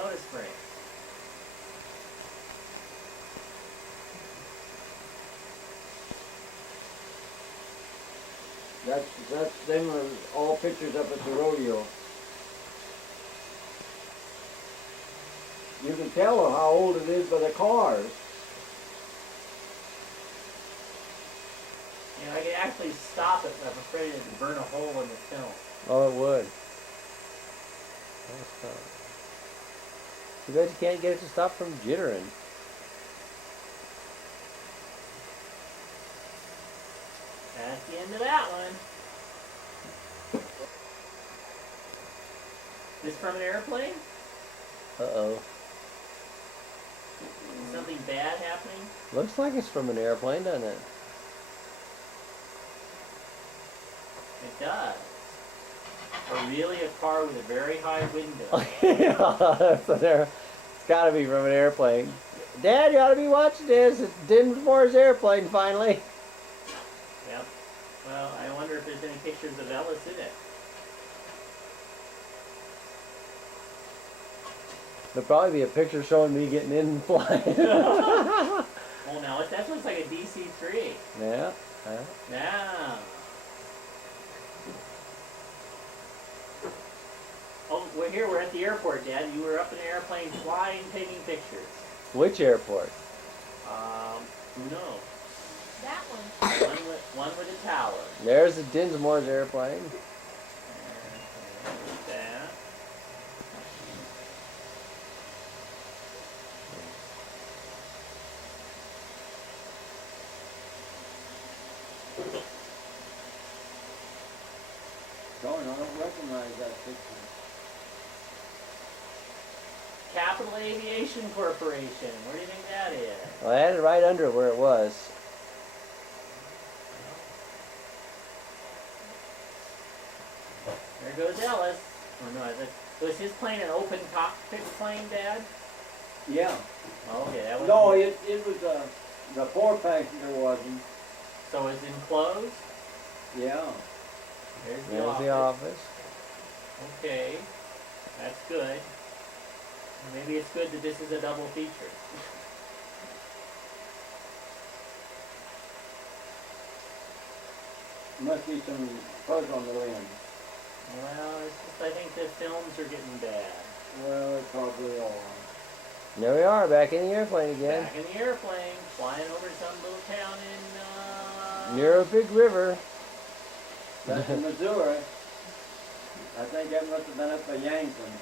Soda spray. Them are all pictures up at the rodeo. You can tell how old it is by the cars. You know, I could actually stop it, but I'm afraid it would burn a hole in the film. Oh, it would. Too bad you can't get it to stop from jittering. That's the end of that one. This from an airplane? Uh-oh. Is something bad happening? Looks like it's from an airplane, doesn't it? It does. Or really a car with a very high window. Yeah, it's got to be from an airplane. Dad, you ought to be watching this. It's Dinsmore's airplane, finally. Yep. Well, I wonder if there's any pictures of Ellis in it. There'll probably be a picture showing me getting in and flying. Oh, now that looks like a DC-3. Yeah. Now. Oh, we're at the airport, Dad. You were up in an airplane flying, taking pictures. Which airport? Who knows? That one. One with a tower. There's the Dinsmore's airplane. There's that. Darn, I don't recognize that picture. Capital Aviation Corporation. Where do you think that is? Well, I had it right under where it was. There goes Ellis. Oh no, was his plane an open cockpit plane, Dad? Yeah. Oh, okay, that was. No, it was the four passenger wasn't. So it's enclosed. Yeah. There's There's the office. Okay, that's good. Maybe it's good that this is a double feature. Must be some fuzz on the lens. Well, it's just I think the films are getting bad. Well, it's probably all. There we are, back in the airplane again. Back in the airplane, flying over some little town in. Near a big river. That's in Missouri. I think that must have been up by Yankton.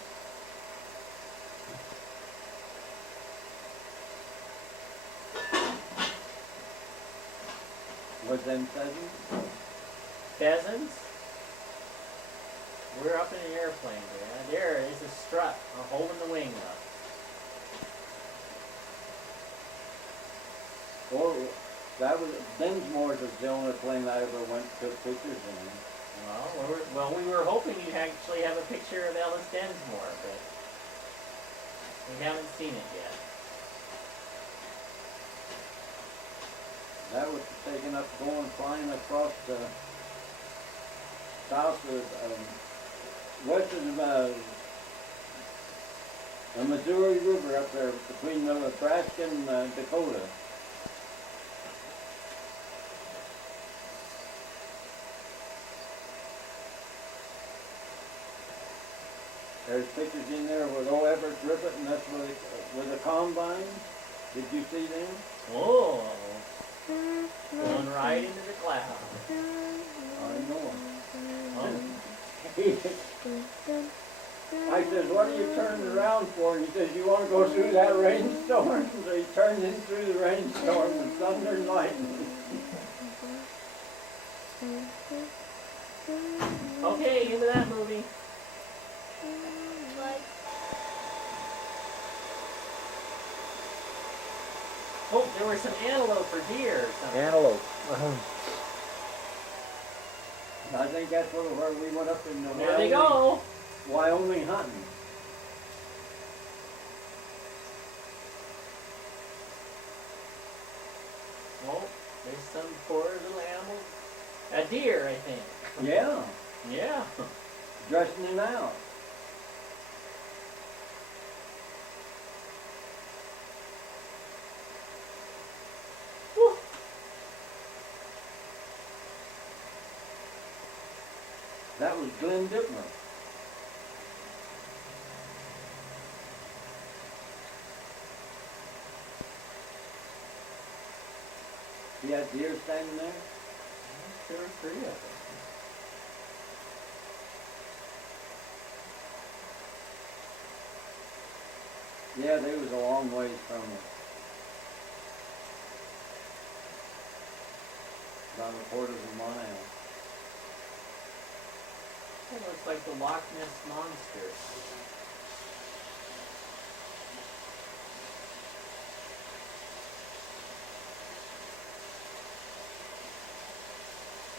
Was them pheasants? Pheasants? We're up in an airplane, Dad. There is a strut holding the wing up. Well, that was Dinsmore's was the only plane I ever went and took pictures in. Well, we were hoping you'd actually have a picture of Ellis Dinsmore, but we haven't seen it yet. That was taken up going flying across the south of west of the Missouri River up there between Nebraska and Dakota. There's pictures in there with old Everett Griffith, and that's with the combine. Did you see them? Oh, going right into the clouds. I know. Oh. I says, what are you turning around for? And he says, you want to go through that rainstorm? So he turned in through the rainstorm with thunder and lightning. Okay, into that movie. Like, Oh, there were some antelope or deer or something. Antelope. I think that's where we went up in There they go. Wyoming hunting. Oh, there's some poor little animal. A deer, I think. Yeah, Yeah. dressing him out. That was Glenn Dittmer. He had deer standing there? There were 3 of them. Yeah, they was a long ways from it. About a quarter of a mile. It looks like the Loch Ness Monster.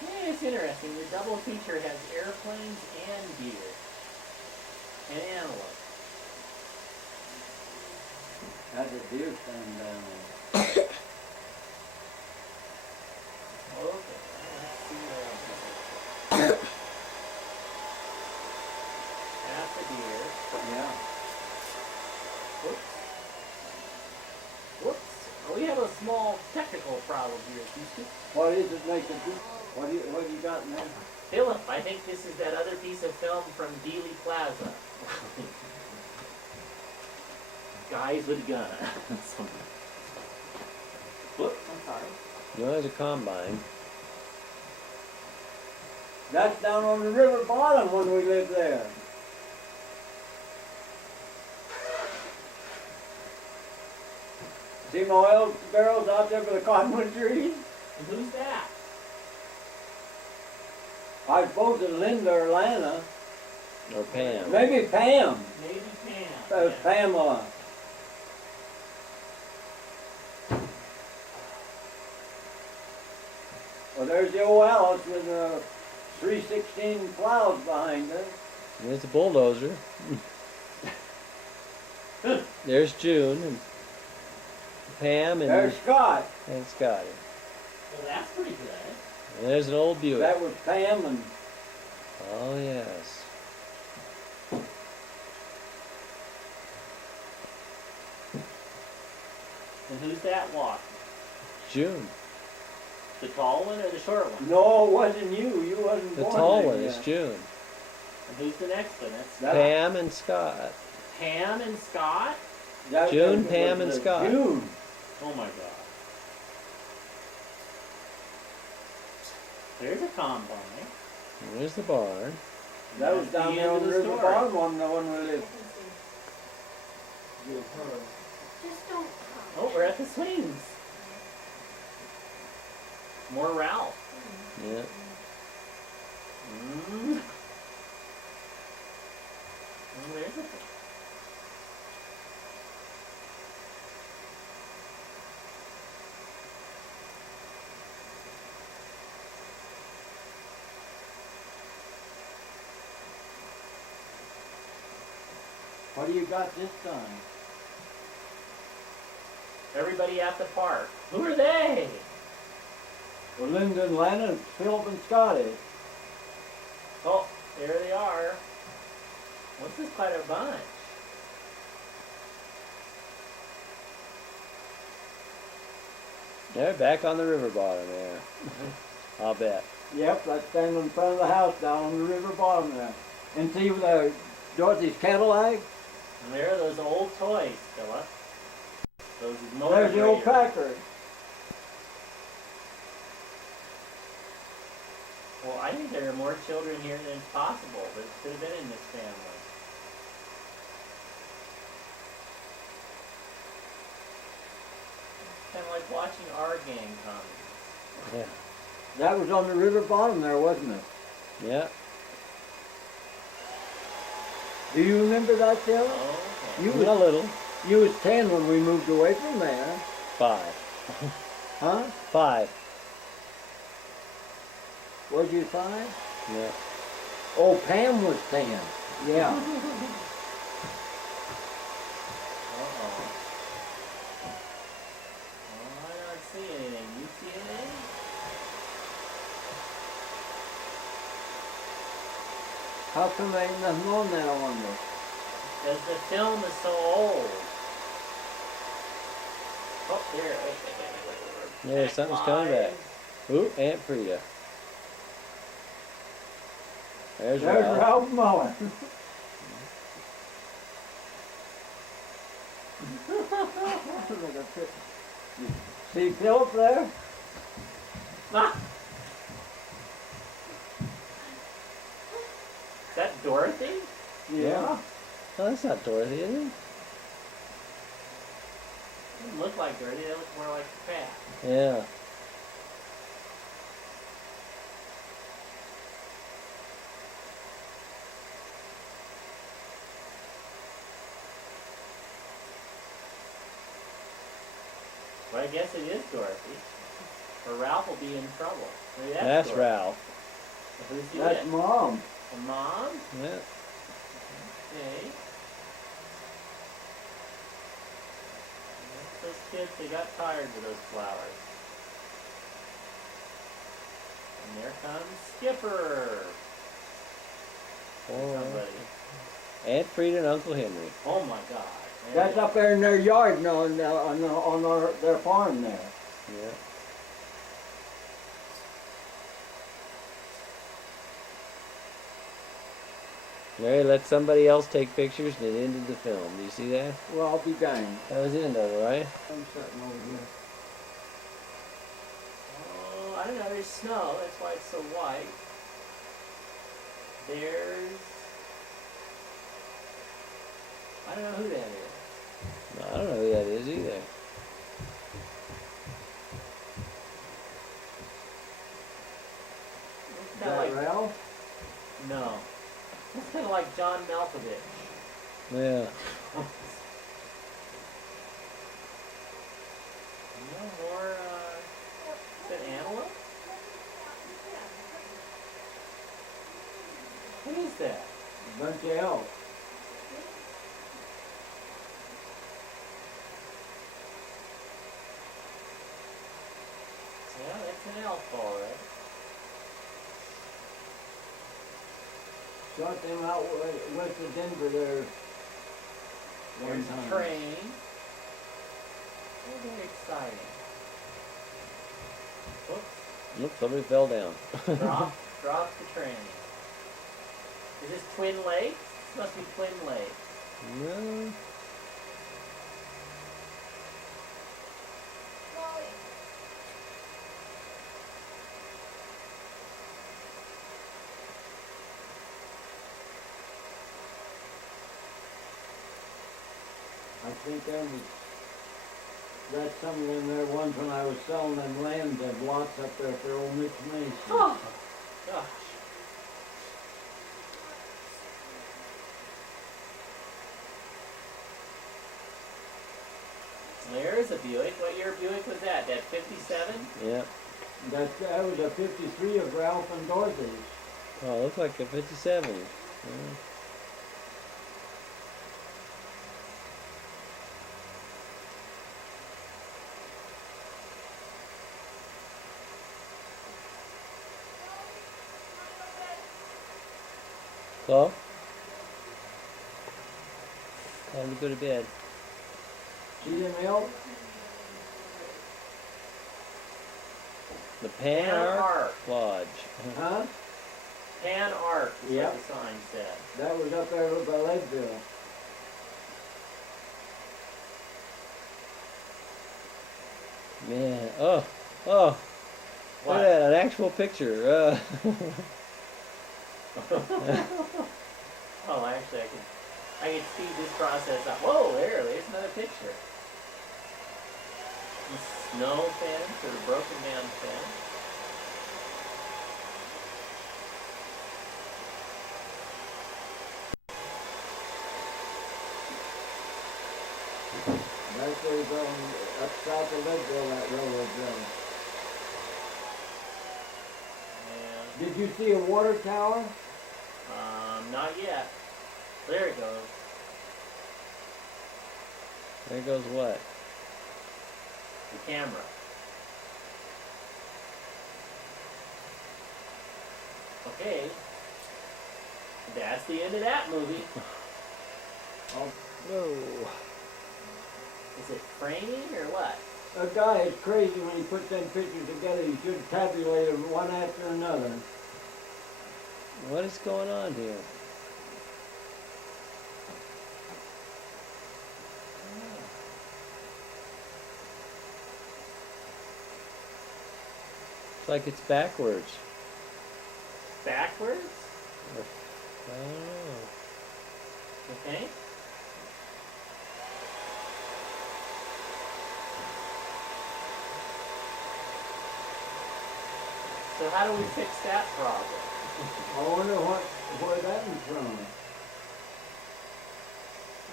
Yeah, it's interesting. The double feature has airplanes and deer. And antelope. Had a deer stand down there. Okay, let's see what else is there. Half a deer. Yeah. Whoops. Whoops. Oh, we have a small technical problem here, Houston. What is it make a deer? What do you got in there? Philip, I think this is that other piece of film from Dealey Plaza. Guys with guns. Whoops, I'm sorry. No, there's a combine. That's down on the river bottom when we lived there. See my oil barrels out there by the cottonwood trees? And who's that? I suppose it's Linda or Lana. Or Pam. Maybe Pam. Maybe Pam. That was Yeah. Pamela. Well, there's the old house with the 316 clouds behind it. There's a bulldozer. There's June and Pam There's Scott. and Scotty. Well, that's pretty good. And there's an old Buick. That was Pam and Oh yes. And who's that walking? June. The tall one or the short one? no, it wasn't you. You wasn't The born tall then one is yet. June. And who's the next one? That's That- Pam and Scott. Pam and Scott? that June, was Pam, and the Scott. June. Oh my god. There's a combine. And there's the barn. That was That's down the there end on of the the river story. bottom on the one we lived. Just don't Oh, we're at the swings. More Ralph. Yeah. Mm. Oh, there's a. What do you got this time? Everybody at the park. Who are they? Well, Linda and Lana, Philip and Scotty. Oh, there they are. What's this quite a bunch? They're back on the river bottom there. I'll bet. Yep, that's standing in front of the house down on the river bottom there. And see Dorothy's Cadillac? And there are those old toys, Philip. Those motor There's the old graders. Packard. Well, I think there are more children here than it's possible that could have been in this family. Kind of like watching our gang come. Yeah. That was on the river bottom there, wasn't it? Yeah. Do you remember that, Phil? Oh, okay. You A was, little. you was 10 when we moved away from there. 5. Huh? 5. Was you 5? Yeah. Oh, Pam was 10. Yeah. Uh-oh. Oh, I don't see anything. You see anything? How come there ain't nothing on there, I wonder? Because the film is so old. Oh, there. Wait. Yeah, something's coming back. Ooh, Aunt Frida. There's There's Ralph. Ralph Muller. See Philip there? Ah! Is that Dorothy? Yeah. Oh, that's not Dorothy, is it? Doesn't look like Dorothy. That looks more like the cat. Yeah. Well, I guess it is Dorothy. Or Ralph will be in trouble. Maybe That's Dorothy. Ralph. Who's he That's with? Mom. A mom? Yeah. Okay. Those kids, they got tired of those flowers. And there comes Skipper. Oh. Somebody. Aunt Frida and Uncle Henry. Oh my God. That's up there in their yard now, on their farm there. Yeah. Mary let somebody else take pictures and it ended the film. Do you see that? Well, I'll be danged. That was the end of it, right? I'm sitting over here. Oh, I don't know. There's snow. That's why it's so white. There's... I don't know who that is. No, I don't know who that is either. It's Is kind of that like... Ralph? No. It's kind of like John Malkovich. Yeah. No more, is that antelope? What is that? A bunch of elk. Yeah, that's an elf, all right. Shot them out west of Denver there. There's one a time. train. Oh, very exciting. Whoops. Look, somebody fell down. Drop the train. Is this Twin Lakes? This must be Twin Lakes. No. I think that's some of them there ones when I was selling them lands and lots up there for old Mitch Mason. Oh, gosh. There's a Buick. What year Buick was that? That 57? Yeah. That was a 53 of Ralph and Dorothy's. Oh, it looks like a 57. Yeah. So? Time to go to bed. See them elk? The Pan Arc Lodge. Huh? Pan Arc is Yep. what the sign said. That was up there by Leadville. Man, oh, look What? at that, an actual picture. Oh, actually, I could speed this process up. Whoa, there's another picture. The snow fence or the broken down fence. That's where you're going up south of Leadville, that railroad goes. Yeah. Did you see a water tower? Not yet. There it goes. There goes what? The camera. Okay. That's the end of that movie. Oh, Whoa. Is it framing or what? a guy is crazy when he puts them pictures together. He should tabulate them one after another. What is going on here? It's like it's backwards. Backwards? I don't know. Okay. So how do we fix that problem? I wonder where that is from.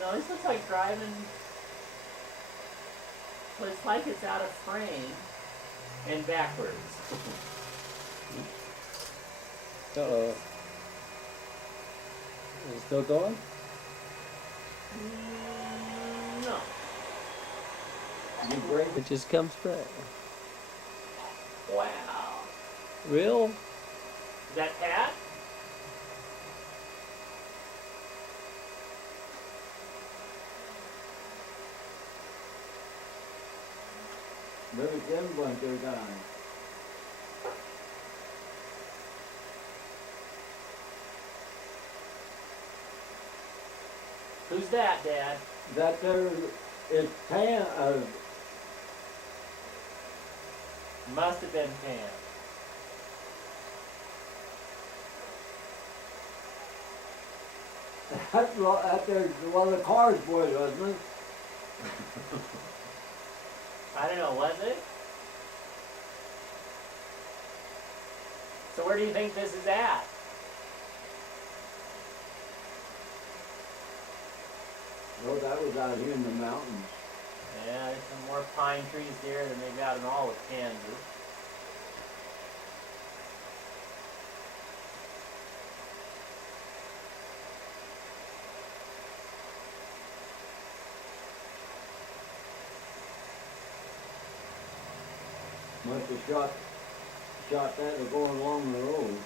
No, this looks like driving. Well, it's like it's out of frame and backwards. Uh-oh. Is it still going? No. You break It just comes back. Wow. Real? Is that Pat? There's them bunch of guys. Who's that, Dad? That there is Pam. Must have been Pam. That there's one of the Cars boys, wasn't it? I don't know, was it? So where do you think this is at? Oh, that was out here in the mountains. Yeah, there's some more pine trees there than they got in all of Kansas. Must have shot that or going along the road.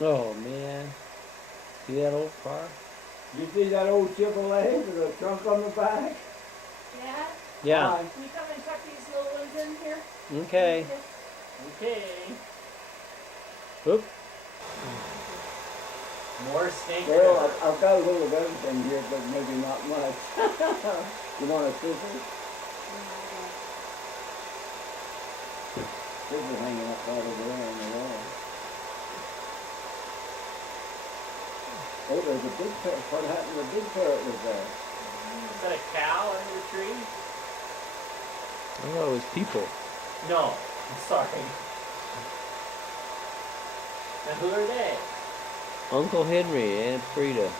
Oh, man. See that old car? You see that old Chevrolet with the trunk on the back? Yeah? Yeah. Hi. Can you come and tuck these little ones in here? Okay. Okay. Oop. More snake Well, river. I've got a little of everything here, but maybe not much. You want a scissor? Scissor hanging up right over there on the wall. Oh, there's a big parrot. What happened to the big parrot was there? Is that a cow under the tree? Oh, it was people. No, I'm sorry. Now who are they? Uncle Henry, Aunt Frida.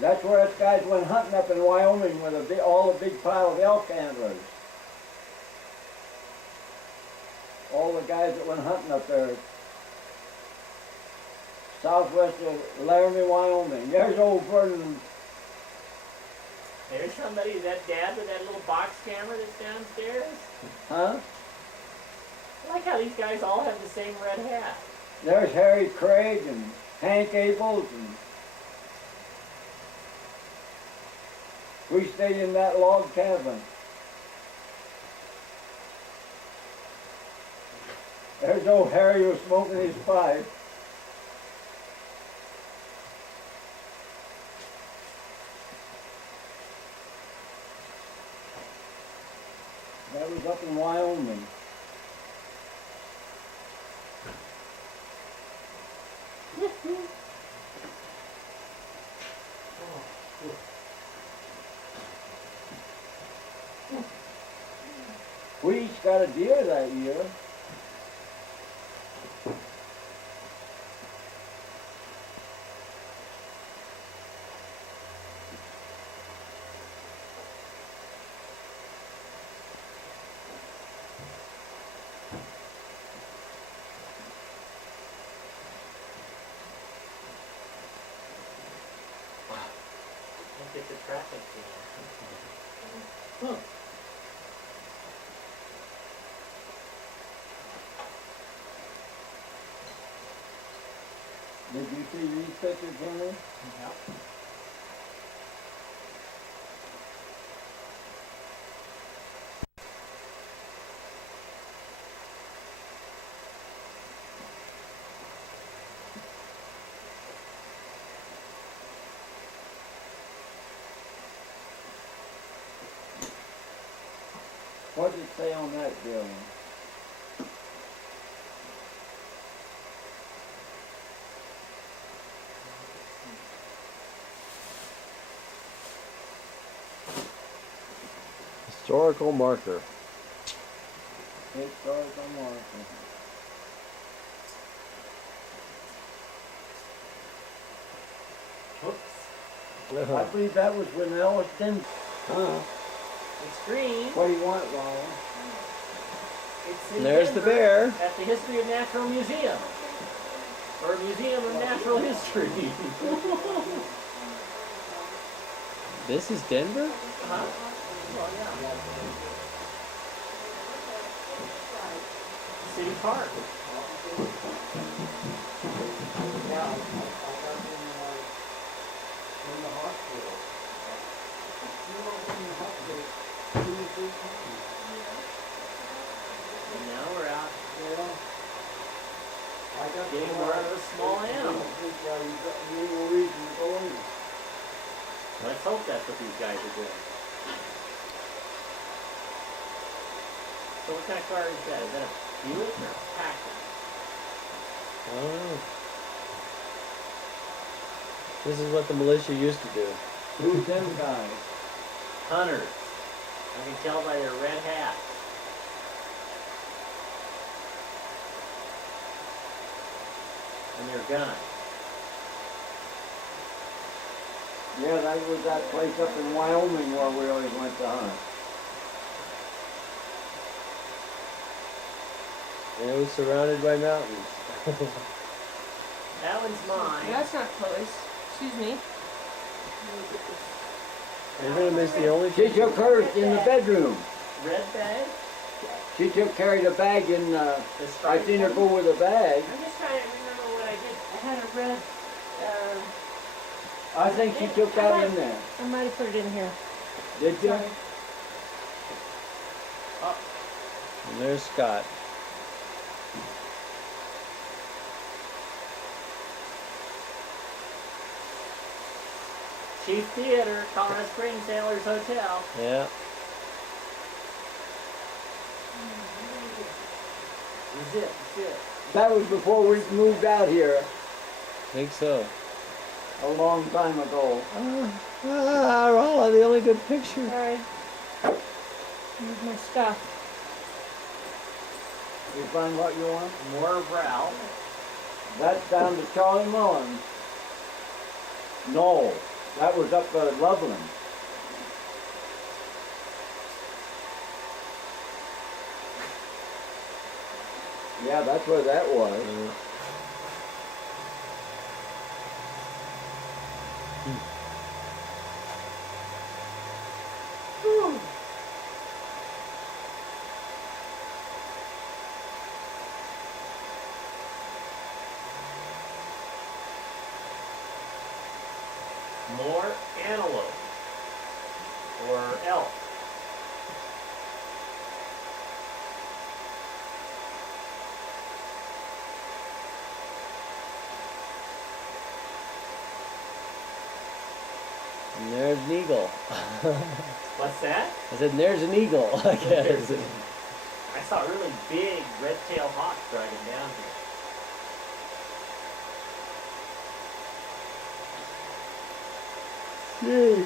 That's where us guys went hunting up in Wyoming with all the big pile of elk antlers. All the guys that went hunting up there. Southwest of Laramie, Wyoming. There's old Vernon. There's somebody, is that Dad with that little box camera that's downstairs? Huh? I like how these guys all have the same red hat. There's Harry Craig and Hank Abels, and we stayed in that log cabin. There's old Harry who was smoking his pipe. That was up in Wyoming. We each got a deer that year. I it's a traffic jam. Did you see these pictures, Henry? Yep. What did it say on that bill? Historical marker. Historical marker. Whoops. I believe that was when Ellis Dinsmore. Huh? It's green. What do you want, Ron? It's in There's the Denver bear. at the History of Natural Museum. Or Museum of Natural History. This is Denver? Huh? Well, yeah. City Park. Yeah, I got in the hospital. You were in the hospital 2 or 3 times. And now we're out Yeah. I got getting more out of a small animal. That's why you got no reason to go in. Let's hope that's what these guys are doing. So what kind of car is that? Is that a Buick or a Packard? I don't know. This is what the militia used to do. Who's them guys? Hunters. I can tell by their red hats. And their guns. Yeah, that was that place up in Wyoming where we always went to hunt. And it was surrounded by mountains. That one's mine. That's not close. Excuse me. You're gonna miss the only She picture. took hers in the bedroom. Red bag? She carried a bag in, The I striped seen her one? go with a bag. I'm just trying to remember what I did. I had a red, I think she took that in there. I might have put it in here. Did you? Sorry. And there's Scott. Chief Theater, Colorado Springs Sailors Hotel. Yeah. That's it. That was before we moved out here I think so. a long time ago. Rolla, the only good picture. Sorry. Here's my stuff. You find what you want? More of Ralph. That's down to Charlie Mullins. No, that was up at Loveland. Yeah, that's where that was. More antelope. Or elk. And there's an eagle. What's that? I said, and there's an eagle, I guess. I saw a really big red-tailed hawk driving down here. Okay.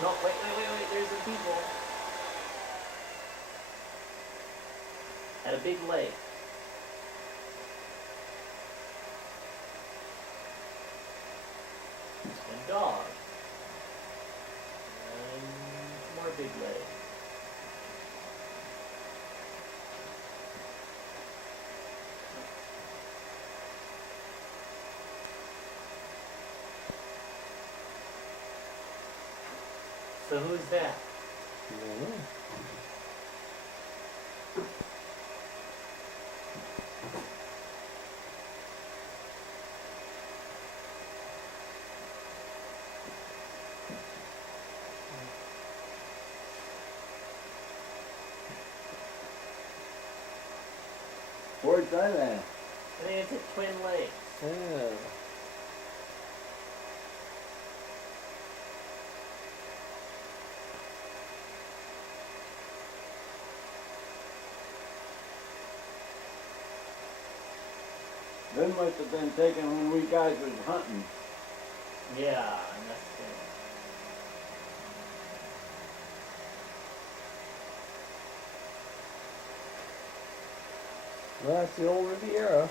No, wait, there's the people. At a big lake. And dogs. And more big lake. So who's that? I don't know. Where's that at? I think it's at Twin Lakes. Yeah. They must have been taken when we guys was hunting. Yeah, and that's Well, that's the old Riviera.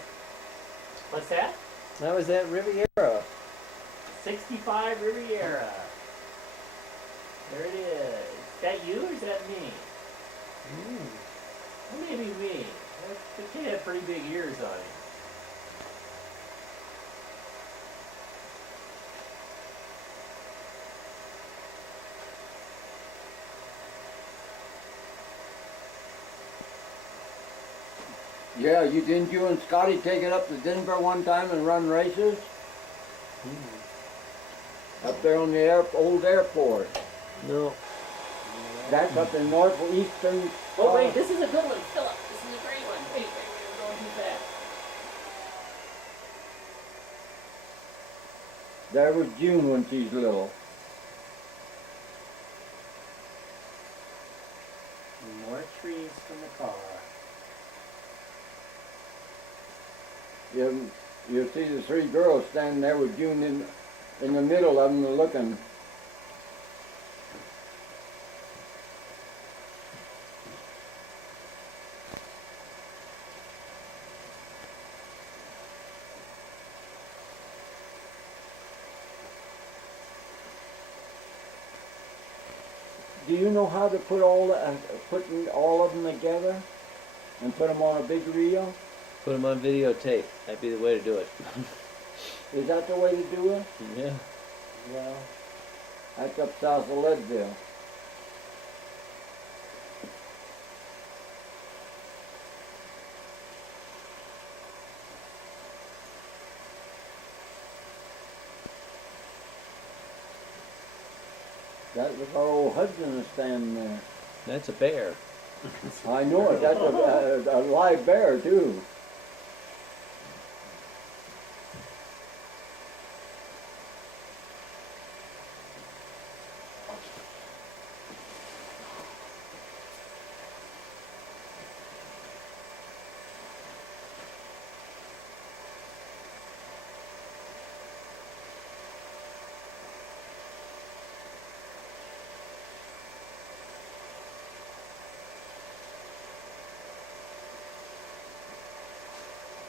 what's that? That was that Riviera. 65 Riviera. There it is. Is that you or is that me? Well, maybe me. The kid had pretty big ears on him. Yeah, didn't you and Scotty take it up to Denver one time and run races? Up there on the old airport. No. That's up in northeastern. Oh, wait, this is a good one, Philip. This is a great one. Wait, we're going too fast. There was June when she's little. More trees from the car. You see the three girls standing there with June in the middle of them looking. Do you know how to put putting all of them together and put them on a big reel? Put them on videotape. That'd be the way to do it. Is that the way to do it? Yeah. Well, that's up south of Leadville. That was our old Hudson standing there. That's a bear. I know it. That's a live bear too.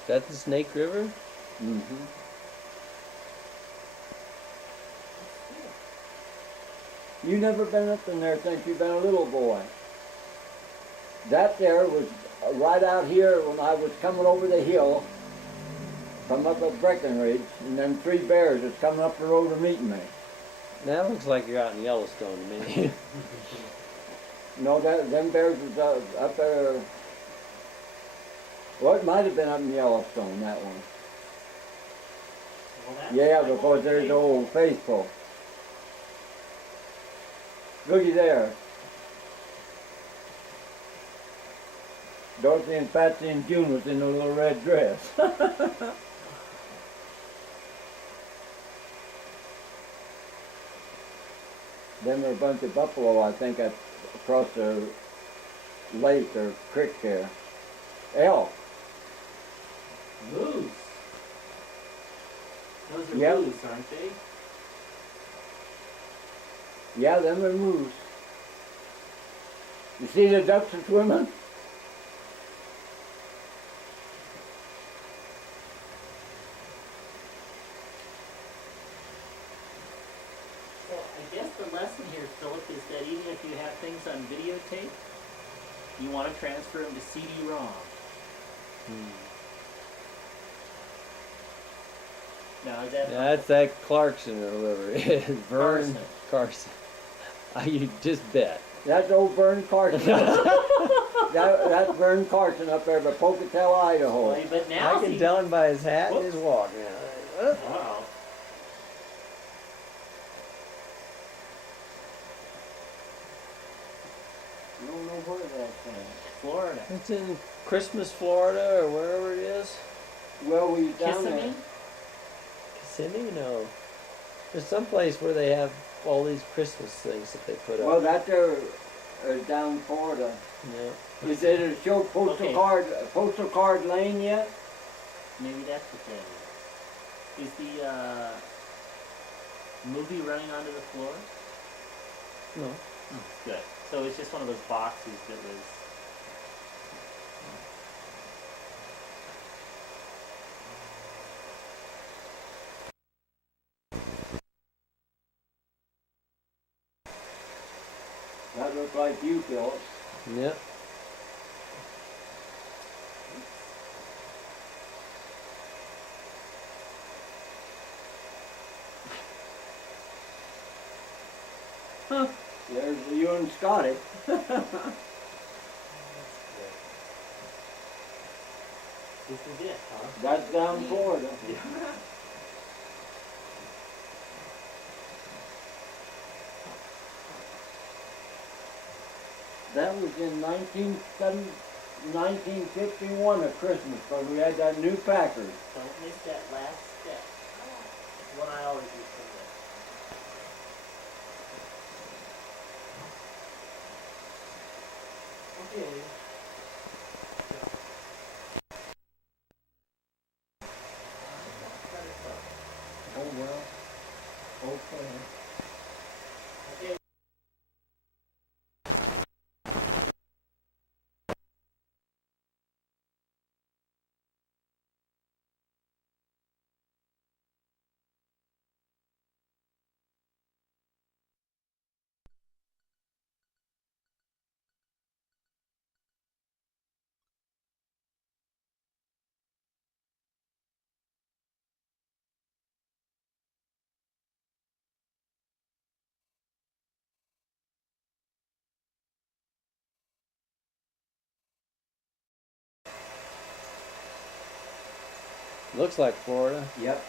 Is that the Snake River? Mm-hmm. You never been up in there since you've been a little boy. That there was right out here when I was coming over the hill from up at Breckenridge, and them three bears was coming up the road and meeting me. That looks like you're out in Yellowstone to me. No, them bears was up there. Well, it might have been up in Yellowstone, that one. Well, that's Yeah, like because old there's the Faithful. old faithful. Looky there. Dorothy and Patsy and June was in a little red dress. Then there are a bunch of buffalo, I think, across the lake or creek there. Elk. Moose. Those are Yep. moose, aren't they? Yeah, them are moose. You see the ducks are swimming? So I guess the lesson here, Philip, is that even if you have things on videotape, you want to transfer them to CD-ROM. Now is that That's that Clarkson or whoever it is. Vern Carson. Carson. You just bet. That's old Vern Carson. That's Vern Carson up there by Pocatello, Idaho. Well, but now I can tell him by his hat and his Whoops. walk. Wow. You don't know where that's at. Florida. It's in Christmas, Florida, or wherever it is. Well, we down there. Kissimmee? Kissimmee? No. There's some place where they have all these Christmas things that they put Well, up. that there is down Florida. Yeah. Is it a show Okay. postal card lane yet? Maybe that's what that is. Is the movie running onto the floor? No. Good. So it's just one of those boxes that was. That looks like you, Philip. Yep. Huh. There's you and Scotty. This is it, huh? That's down Florida. That was in 1951 at Christmas, because we had that new Packard. Don't miss that last step. It's one I always used to miss. Okay. Oh well. Okay. Okay. Looks like Florida. Yep.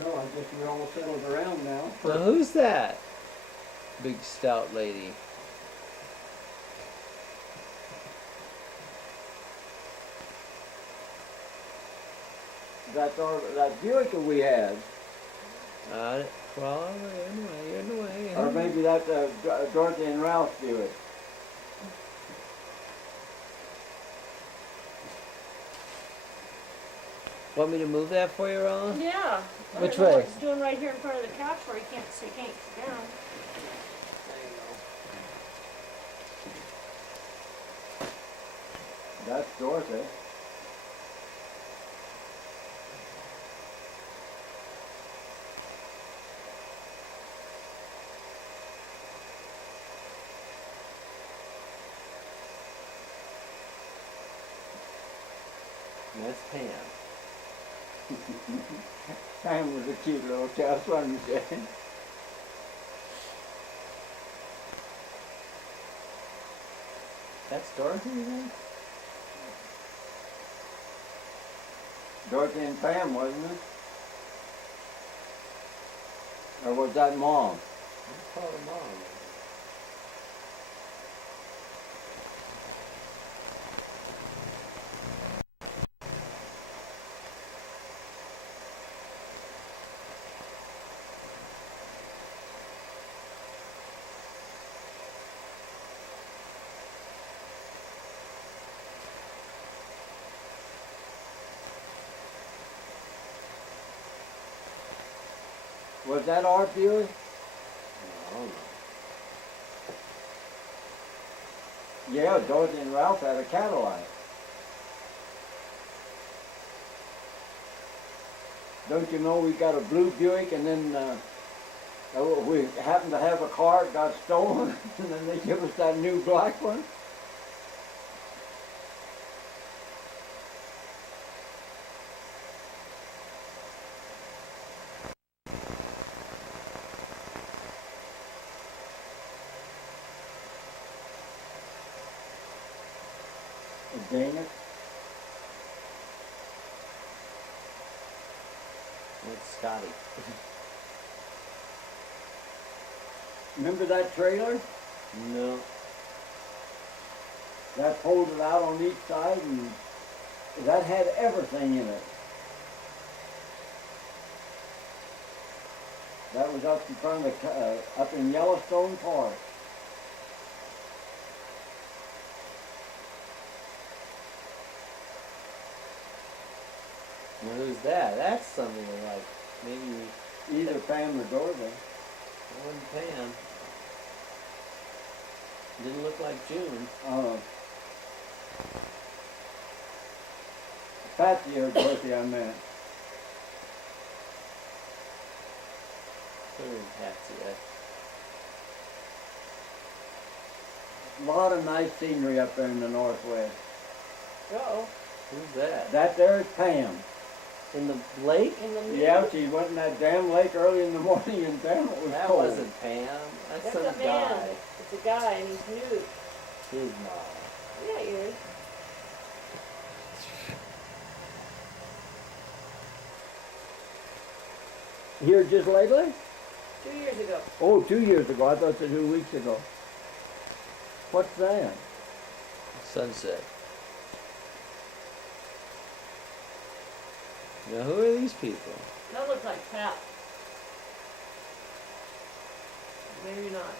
No, I guess we're all settled around now. Now who's that? Big stout lady. That's that Buick that we had. Well, in a way. Or maybe that's Dorothy and Ralph's Buick. Want me to move that for you, Ron? Yeah. Which I don't know way? what it's doing right here in front of the couch where he can't sit down. That's Dorothy. That's Pam. Pam was a cute little chap, wasn't she? That's Dorothy, you think? Dorothy and Pam, wasn't it? Or was that Mom? Let's call her Mom. Was that our Buick? Oh, Yeah, Dorothy and Ralph had a Cadillac. Don't you know we got a blue Buick, and then we happened to have a car that got stolen, and then they give us that new black one? Dang it. It's Scotty. Remember that trailer? No. That folded out on each side, and that had everything in it. That was up in front of the, up in Yellowstone Park. Now who's that? That's something like maybe Either Pam or Dorothy. it wasn't Pam. Didn't look like June. Patsy or Dorothy, I meant. Her and Patsy. A lot of nice scenery up there in the Northwest. Uh-oh. Who's that? That there is Pam. In the lake? In the Yeah, she went in that damn lake early in the morning, and damn, it was That cold. wasn't Pam. That's That's some a man. guy. It's a guy and he's nude. He's not. Yeah, he is. Here just lately? 2 years ago. Oh, 2 years ago. I thought it was 2 weeks ago. What's that? Sunset. Now who are these people? That looks like Pat. Maybe not.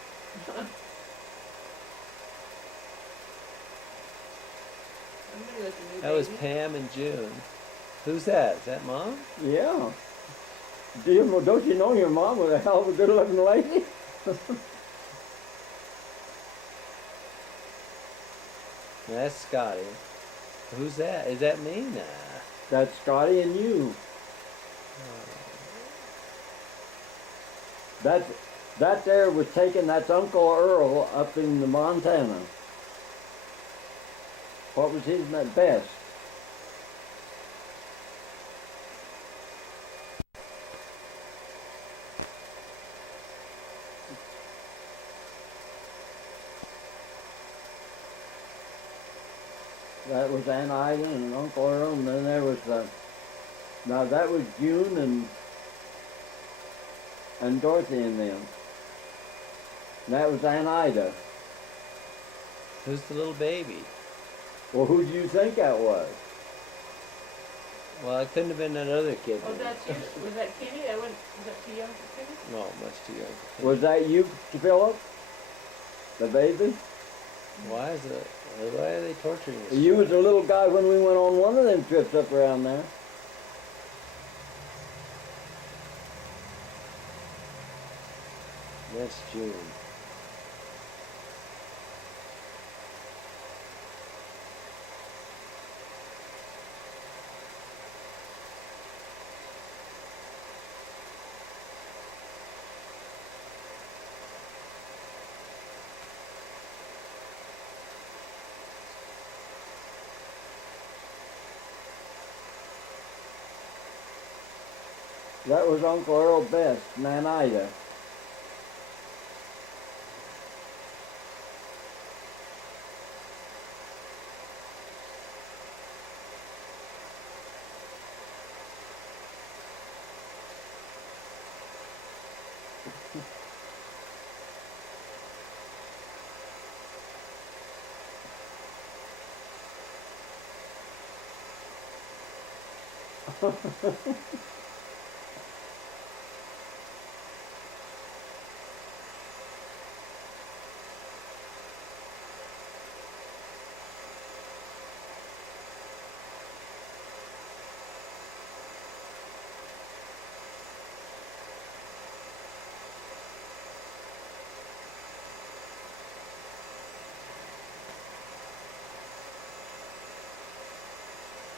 Somebody with a new That was baby. Pam and June. Who's that? Is that Mom? Yeah. Don't you know your mom was a hell of a good-looking lady? That's Scotty. Who's that? Is that me? Nah. That's Scotty and you. That there was taken, that's Uncle Earl up in the Montana. What was his name? Best. That was Aunt Ida and Uncle Earl, and then there was now that was June and Dorothy and them. And that was Aunt Ida. Who's the little baby? Well, who do you think that was? Well, it couldn't have been that other kid. Was that you? Was that Kitty? Was that too young for Kitty? No, much too young. Was that you, Philip? The baby? Why is it? Why are they torturing us? You was a little guy when we went on one of them trips up around there. That's June. That was Uncle Earl Best and Aunt Ida.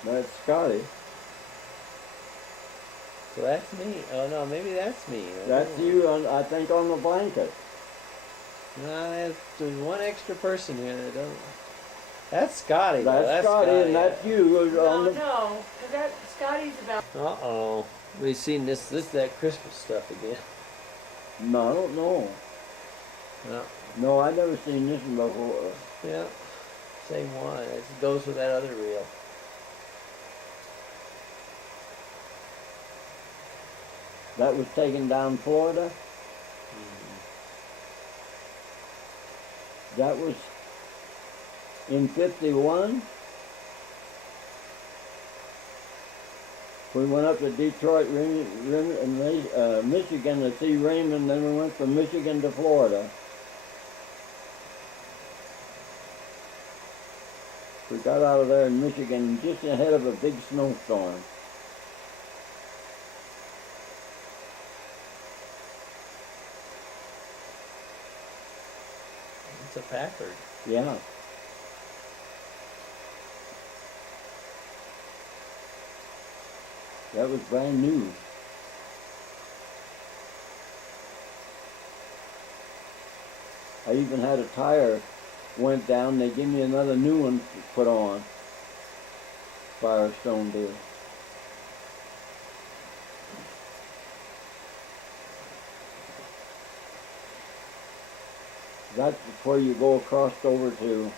That's Scotty. So that's me. Oh no, maybe that's me. That's you, I think, on the blanket. No, there's one extra person here that doesn't. That's Scotty. That's Scotty, and that's you No, on the. no, 'cause that Scotty's about. Uh-oh. We've seen this that Christmas stuff again. No, I don't know. No. No, I never seen this one before. Yeah. Same one. It goes with that other reel. That was taken down Florida. That was in '51. We went up to Detroit, Michigan to see Raymond, then we went from Michigan to Florida. We got out of there in Michigan just ahead of a big snowstorm. It's a Packard. Yeah. That was brand new. I even had a tire went down. They gave me another new one to put on. Firestone did. That's before you go across over to,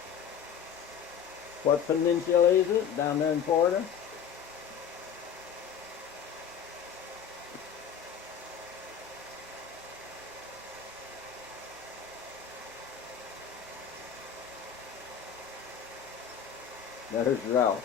what peninsula is it? Down there in Florida? There's Ralph.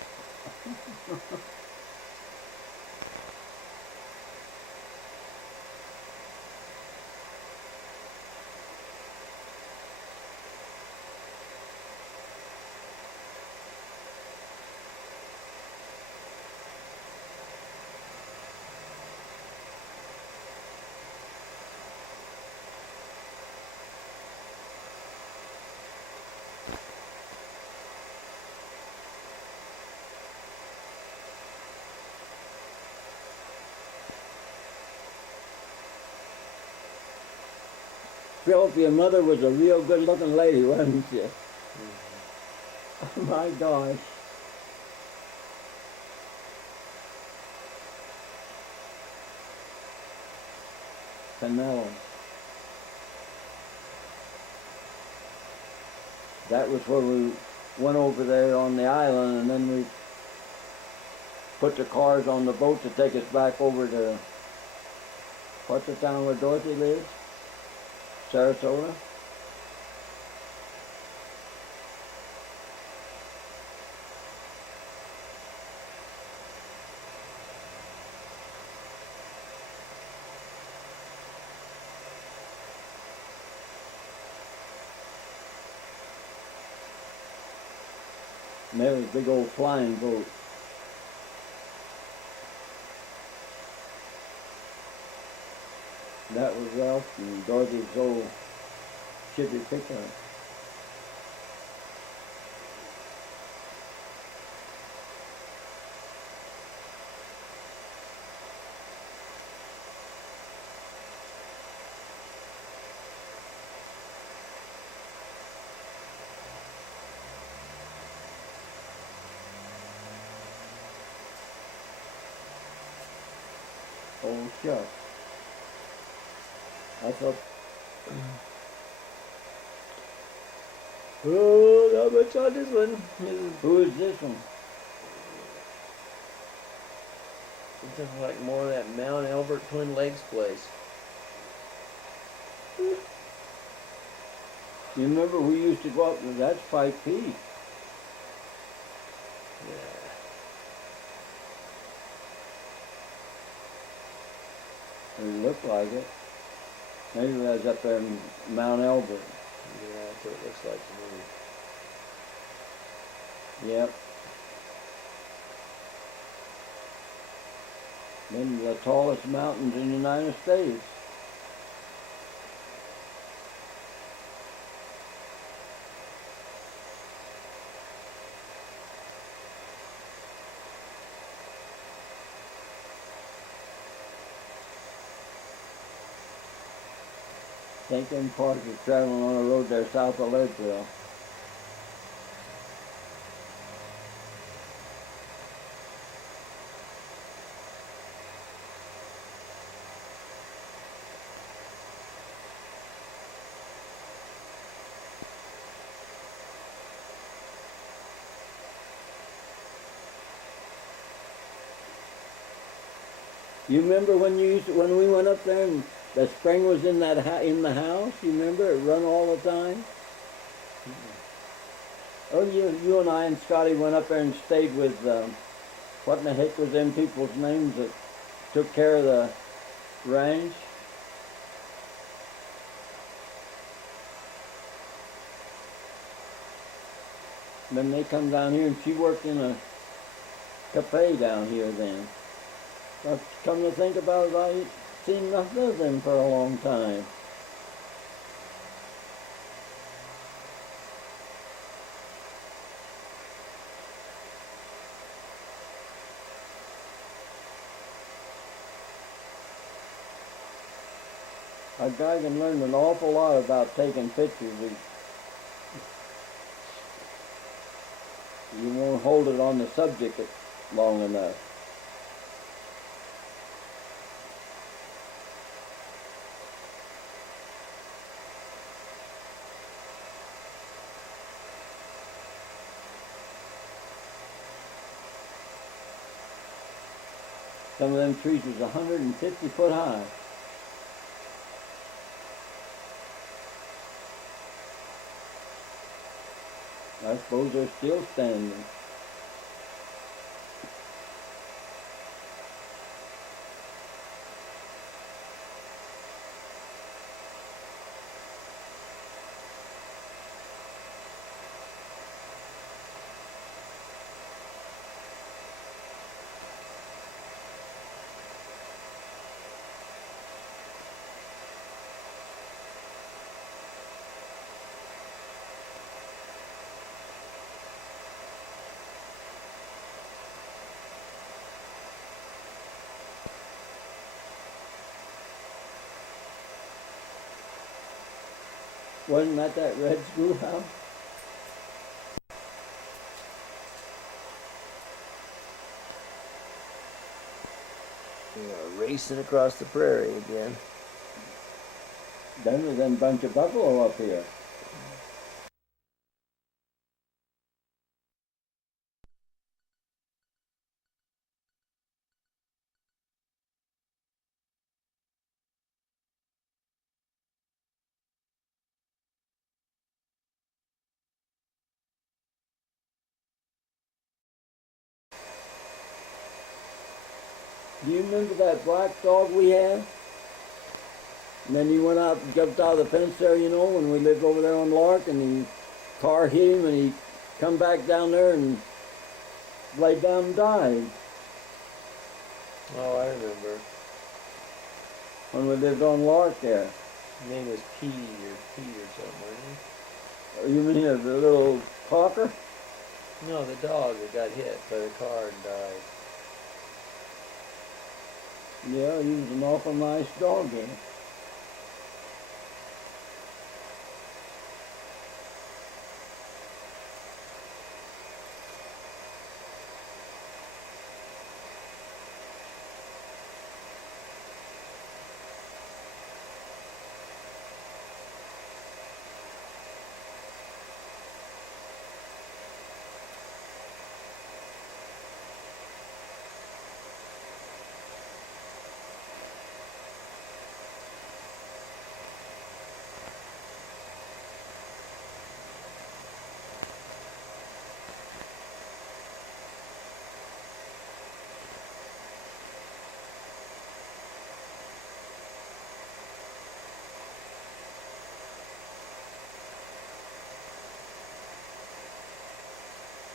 Philip, your mother was a real good-looking lady, wasn't she? Oh my gosh. Canelo. That was where we went over there on the island, and then we put the cars on the boat to take us back over to, what's the town where Dorothy lives? Sarasota. And there was a big old flying boat. That was Ralph and Dorothy's old Chevy pickup. Oh, shucks. I thought, Oh, how much on this one? who is this one? It's just like more of that Mount Albert Twin Lakes place. You remember we used to go up, that's Pike Peak. Yeah. It looked like it. Maybe that's up there in Mount Albert. Yeah, that's what it looks like to me. Yep. Then the tallest mountains in the United States. think them cars are traveling on a road there south of Leadville. You remember when when we went up there and the spring was in in the house? You remember it run all the time? Oh, you and I and Scotty went up there and stayed with what in the heck was them people's names that took care of the ranch? Then they come down here and she worked in a cafe down here then. But come to think about it, I ain't seen nothing of them for a long time. A guy can learn an awful lot about taking pictures. You won't hold it on the subject long enough. Some of them trees was 150 foot high. I suppose they're still standing. Wasn't that red schoolhouse? Yeah, racing across the prairie again. Then there's a bunch of buffalo up here. Do you remember that black dog we had? And then he went out and jumped out of the fence there, you know, when we lived over there on Lark, and the car hit him and he come back down there and laid down and died. Oh, I remember. When we lived on Lark there. His name was Pete or something, wasn't You mean the little cocker? he? No, the dog that got hit by the car and died. Yeah, he was an awful nice dog then.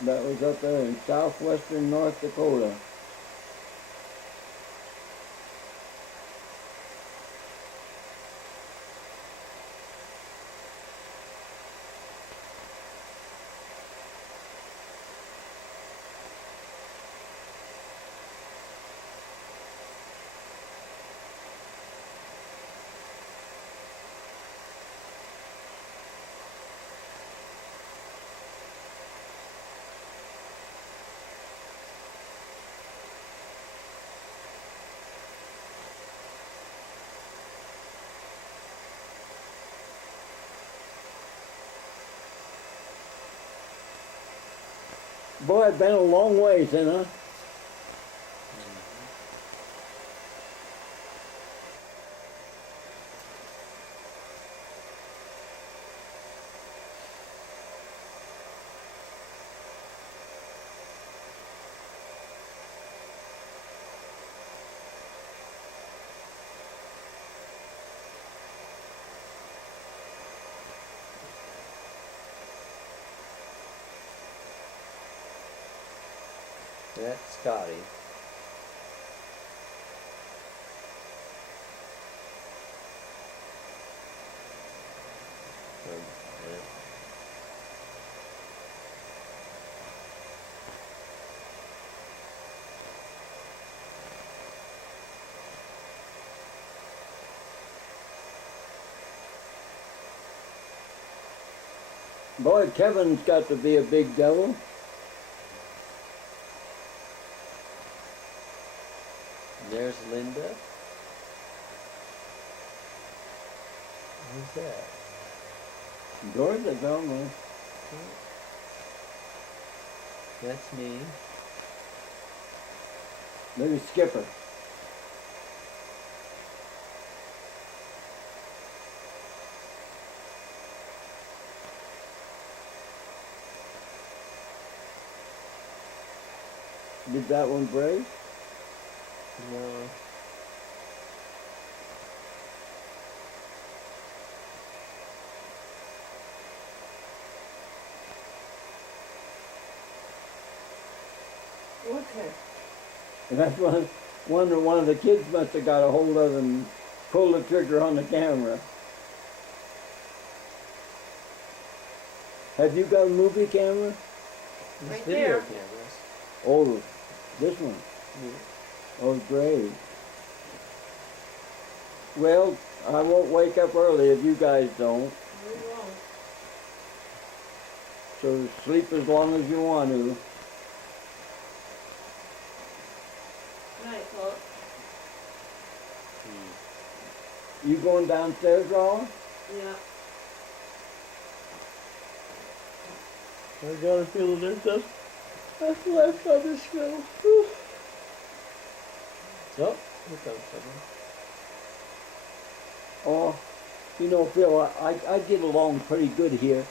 That was up there in southwestern North Dakota. Boy, it's been a long ways, huh? That's Scotty. Yeah. Boy, Kevin's got to be a big devil. There's Linda. Who's that? George, I don't know. That's me. Maybe Skipper. Did that one break? No. Okay. And that's one of the kids must have got a hold of and pulled the trigger on the camera. Have you got a movie camera? There's Right video there. cameras. Oh, this one. Yeah. Oh, great. Well, I won't wake up early if you guys don't. We won't. So sleep as long as you want to. Night, folks. You going downstairs, Rolla? Yeah. I got a feeling there's that's left on this film. Whew. Oh, here comes someone. Oh, you know, Phil, I get along pretty good here,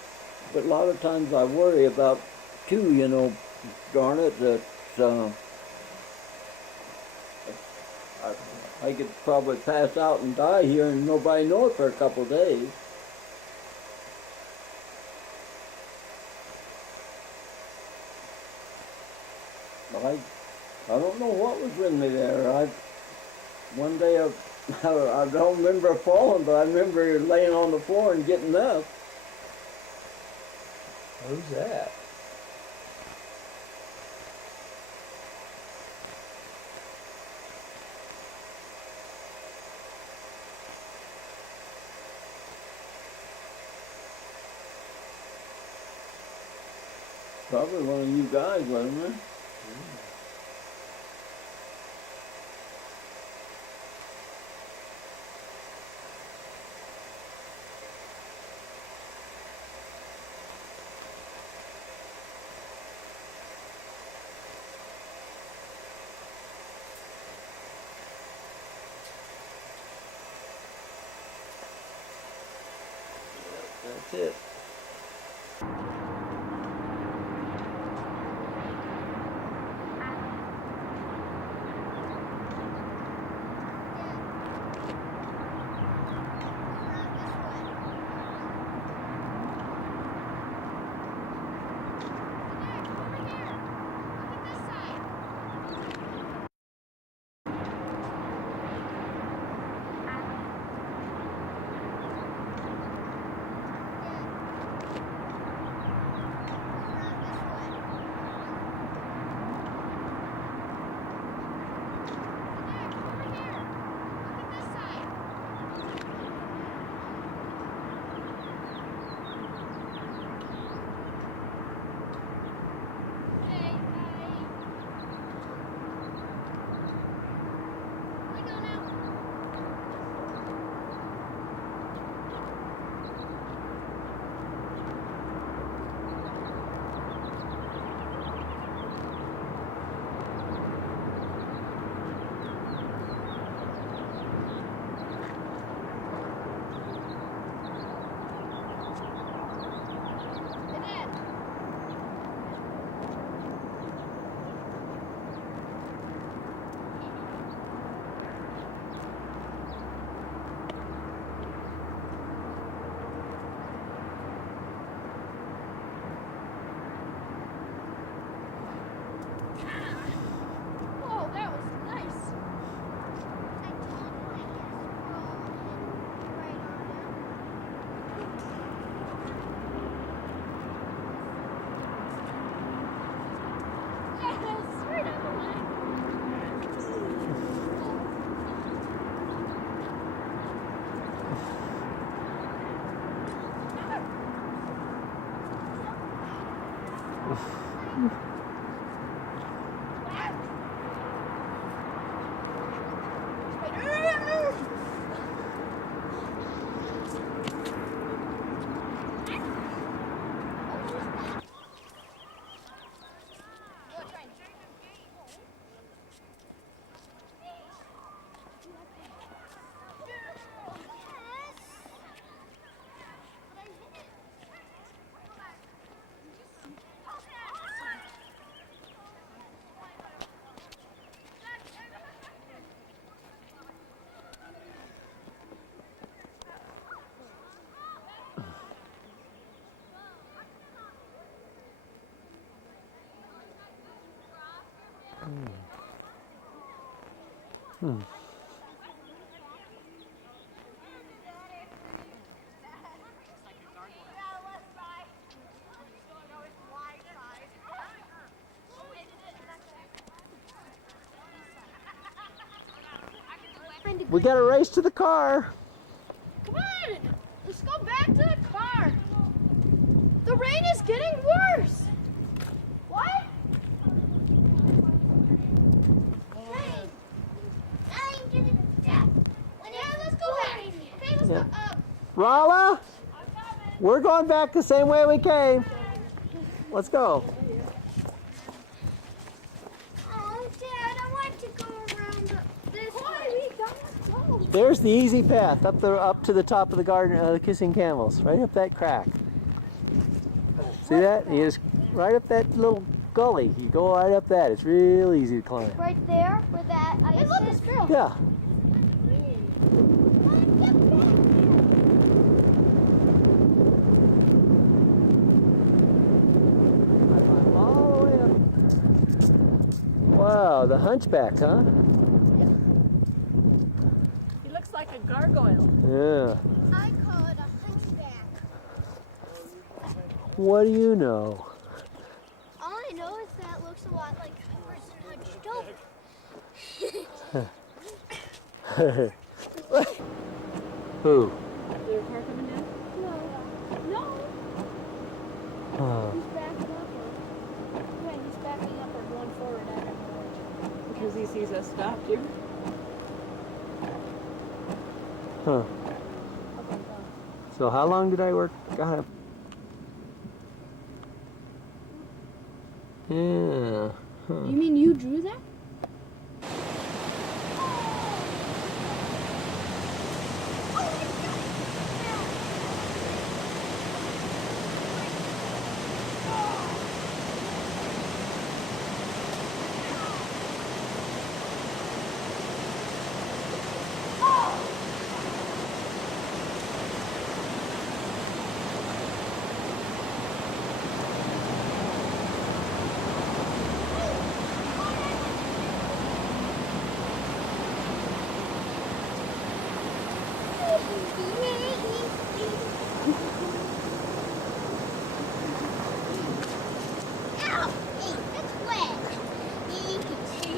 but a lot of times I worry about, too, you know, darn it, that I could probably pass out and die here and nobody know it for a couple of days. I don't know what was with me there. One day I don't remember falling, but I remember laying on the floor and getting up. Who's that? Probably one of you guys, wasn't it? That's it. We got to race to the car. Come on! Let's go back to the car! The rain is getting worse! What? Rain! I'm getting death! Yeah, let's go back! Okay, let's go up! Rala, we're going back the same way we came. Let's go. Oh, Dad, I want to go around this way. We gotta go. There's the easy path up to the top of the garden of the Kissing Camels, right up that crack. See that? You just right up that little gully. You go right up that. It's real easy to climb. Right there, where that ice is? Look, it's true. Yeah. All the way up. Wow, the hunchback, huh? He looks like a gargoyle. Yeah. I call it a hunchback. What do you know? All I know is that it looks a lot like a person hunched over. Who? Is there a car coming down? No. Oh. He's backing up he's backing up or going forward. I don't know which. Because he sees us stopped here. Huh. So how long did I work? God. Yeah. Huh. You mean you drew that?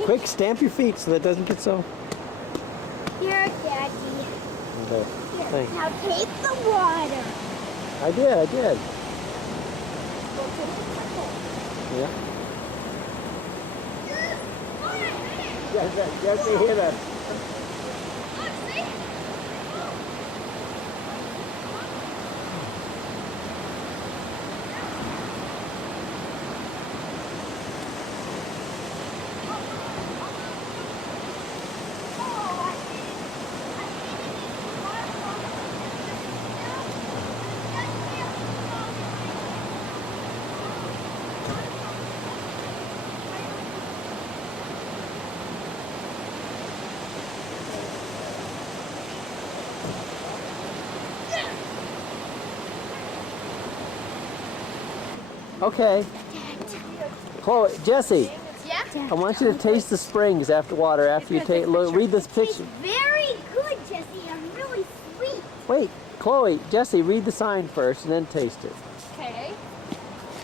Quick, stamp your feet so that doesn't get so. Here, Daddy. Okay. Here, Thanks. now take the water. I did. Yeah. Jesse hit us. Look, see? Okay. Chloe, Jesse, Yeah? I want you to taste the springs after you take look. Read this It's picture. very good, Jesse. I'm really sweet. Wait, Chloe, Jesse, read the sign first and then taste it. Okay.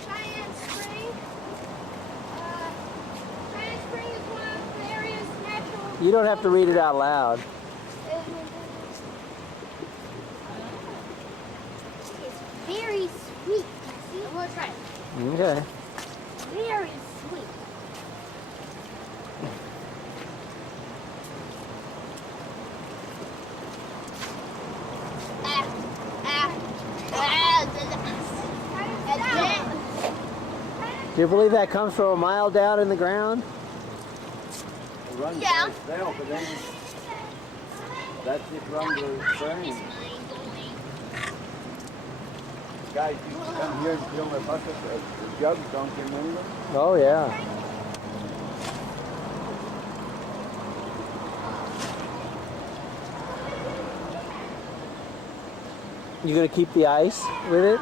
Cheyenne Spring. Cheyenne Spring is one of the area's natural. You don't have to read it out loud. It's very sweet, Jesse. I'm gonna try it. Okay. very sweet. Do you believe that comes from a mile down in the ground? It runs Yeah. by itself, but then that's just run to the spring. Guys used to come here and fill their buckets, the jugs, don't you remember? Oh yeah. You gonna keep the ice with it?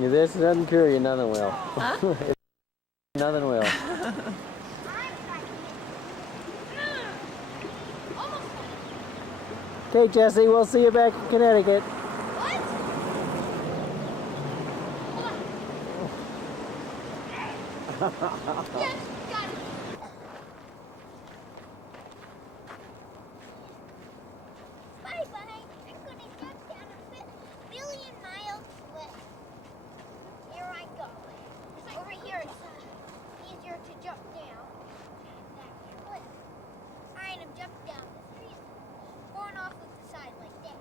If this doesn't cure you, nothing will. Huh? Nothing will. Okay, Jesse, we'll see you back in Connecticut. Yes, got it. Bye bye. I'm gonna jump down a billion miles cliff. Here I go. Over here it's easier to jump down than that cliff. Alright, I'm jumping down the tree. Going off of the side like that.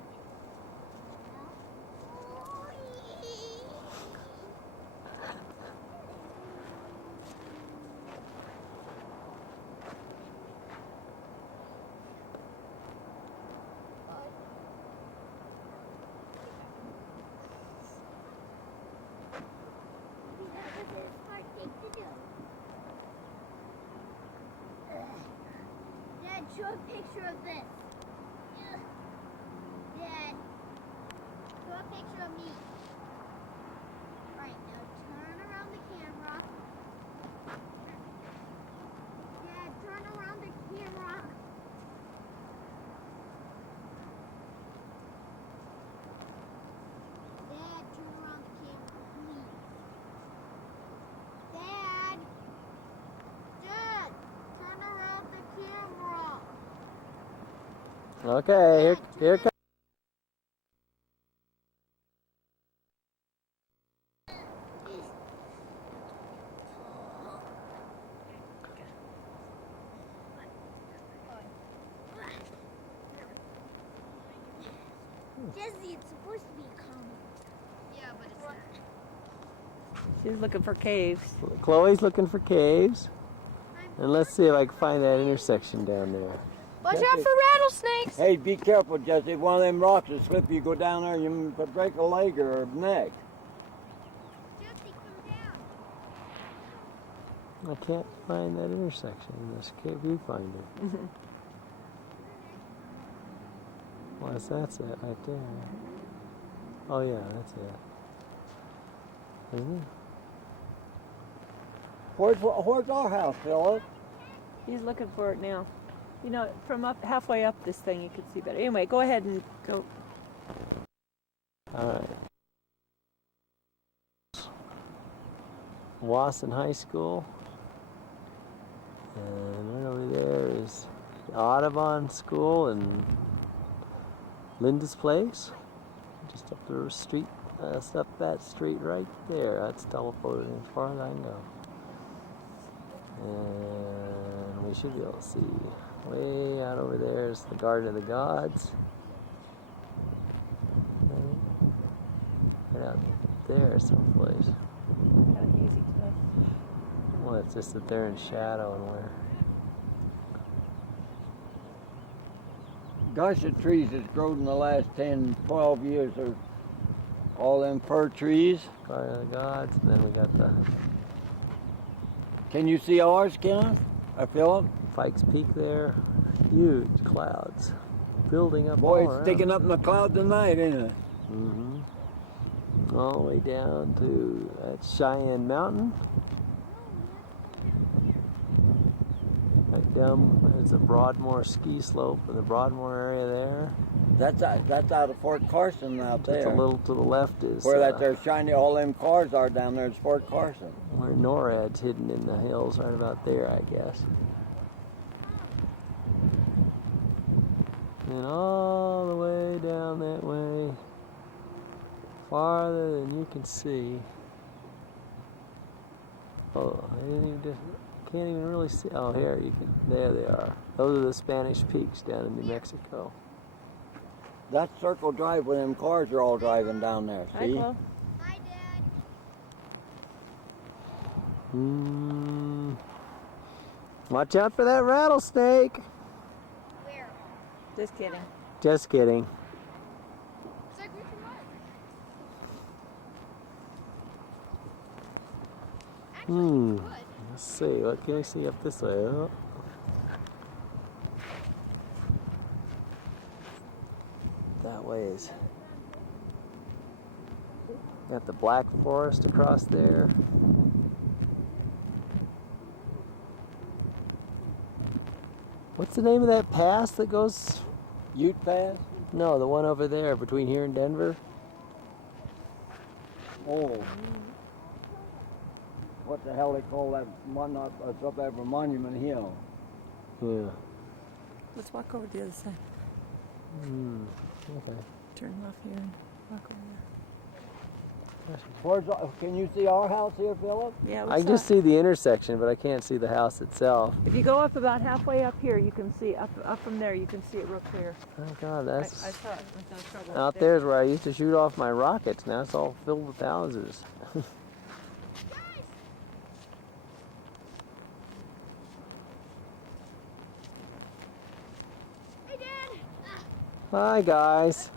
Dad, show a picture of this. Dad, show a picture of me. Alright, now turn around the camera. Dad, turn around the camera. Dad, turn around the camera, please. Dad! Dad! Turn around the camera! Okay, here comes. Jesse, it's supposed to be a comic. Yeah, but it's not. She's looking for caves. Chloe's looking for caves. And let's see if I can find that intersection down there. Watch out for rattlesnakes! Hey, be careful, Jesse. One of them rocks will slip you, go down there, you break a leg or a neck. Jesse, come down. I can't find that intersection in this viewfinder. Well, that's it right there. Oh yeah, that's it. Isn't it? Where's our house, Philip? He's looking for it now. You know, from up halfway up this thing, you can see better. Anyway, go ahead and go. All right. Wasson High School. And right over there is the Audubon School and Linda's Place. Just up the street, up that street right there. That's telephoted as far as I can go. And we should be able to see way out over there is the Garden of the Gods. Right out there someplace. Kind of easy to. Well, it's just that they're in shadow and we're... Gosh, the trees that's grown in the last 10, 12 years are all them fir trees. Garden of the Gods, and then we got the Can you see ours, Kenneth? Philip? Pikes Peak there. Huge clouds building up Boy, all it's around. sticking up in the cloud tonight, ain't it? Mm-hmm. All the way down to that Cheyenne Mountain. Right down is the Broadmoor ski slope in the Broadmoor area there. That's out of Fort Carson out Just there. a little to the left is Where that there shiny, all them cars are down there is Fort Carson. where NORAD's hidden in the hills right about there, I guess. And all the way down that way, farther than you can see. Oh, I didn't even can't even really see. Oh, here you can. There they are. Those are the Spanish Peaks down in New Mexico. That's Circle Drive where them cars are all driving down there. Hi, See? Chloe. Hi, Dad. Watch out for that rattlesnake. Where? Just kidding. Just kidding. It's like we can run. Actually, we could. Let's see. What can we see up this way? Oh. That way is. Got the Black Forest across there. What's the name of that pass that goes? Ute Pass? No, the one over there between here and Denver. Oh. What the hell they call that one up, it's up over Monument Hill? Yeah. Let's walk over to the other side. Okay. Turn left here and walk over Can you see our house here, Philip? there. Yeah, I can just see the intersection, but I can't see the house itself. If you go up about halfway up here, you can see up from there. You can see it real clear. Oh God, I that's saw it with no trouble. out there's where I used to shoot off my rockets. Now it's all filled with houses. Hey, Dad. Hi guys.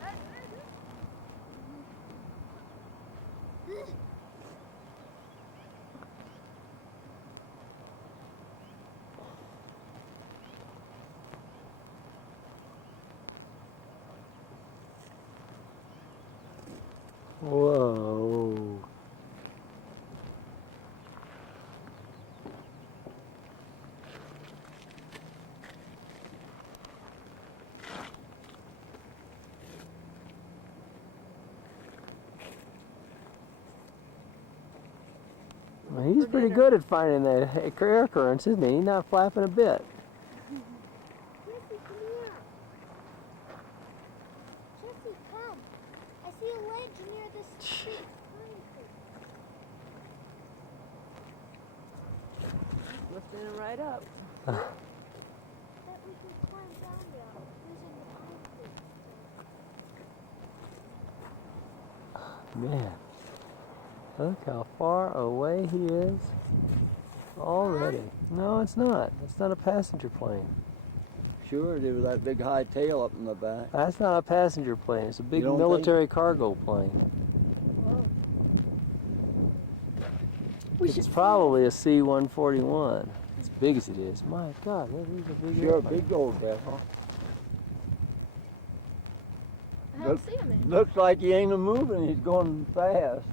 Whoa. Well, he's pretty good at finding the air currents, isn't he? He's not flapping a bit. Jesse, come here. Jesse, come. I see a ledge near this tree. Lifting it right up. That we can climb down there using the pine tree. Man, look how far away he is already. No, it's not. It's not a passenger plane. Sure, there was that big high tail up in the back. That's not a passenger plane. It's a big You don't military cargo plane. It's probably a C-141. As big as it is. My God, that is a big Sure, airplane. big old vessel. I don't see him anymore. Looks like he ain't a moving, he's going fast.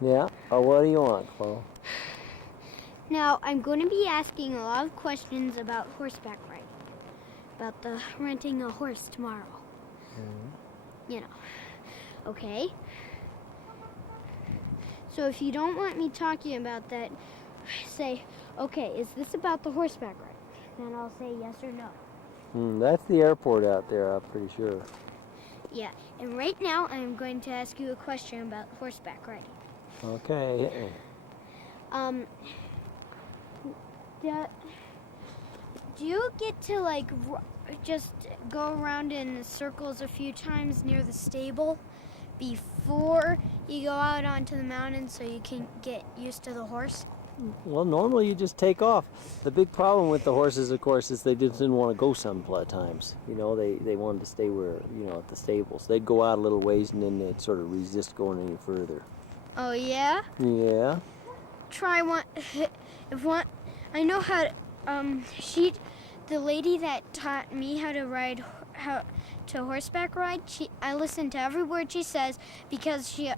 Yeah. Oh, what do you want, Chloe? Now, I'm going to be asking a lot of questions about horseback riding. About the renting a horse tomorrow. You know. Okay? So if you don't want me talking about that, say, okay, is this about the horseback riding? Then I'll say yes or no. That's the airport out there, I'm pretty sure. Yeah, and right now I'm going to ask you a question about horseback riding. Okay. Do you get to like just go around in circles a few times near the stable before you go out onto the mountain so you can get used to the horse? Well, normally you just take off. The big problem with the horses, of course, is they just didn't want to go sometimes. You know, they wanted to stay where, you know, at the stables. They'd go out a little ways and then they'd sort of resist going any further. Oh yeah? Yeah. Try one. If one, I know how to, the lady that taught me how to ride, how to horseback ride, I listened to every word she says because she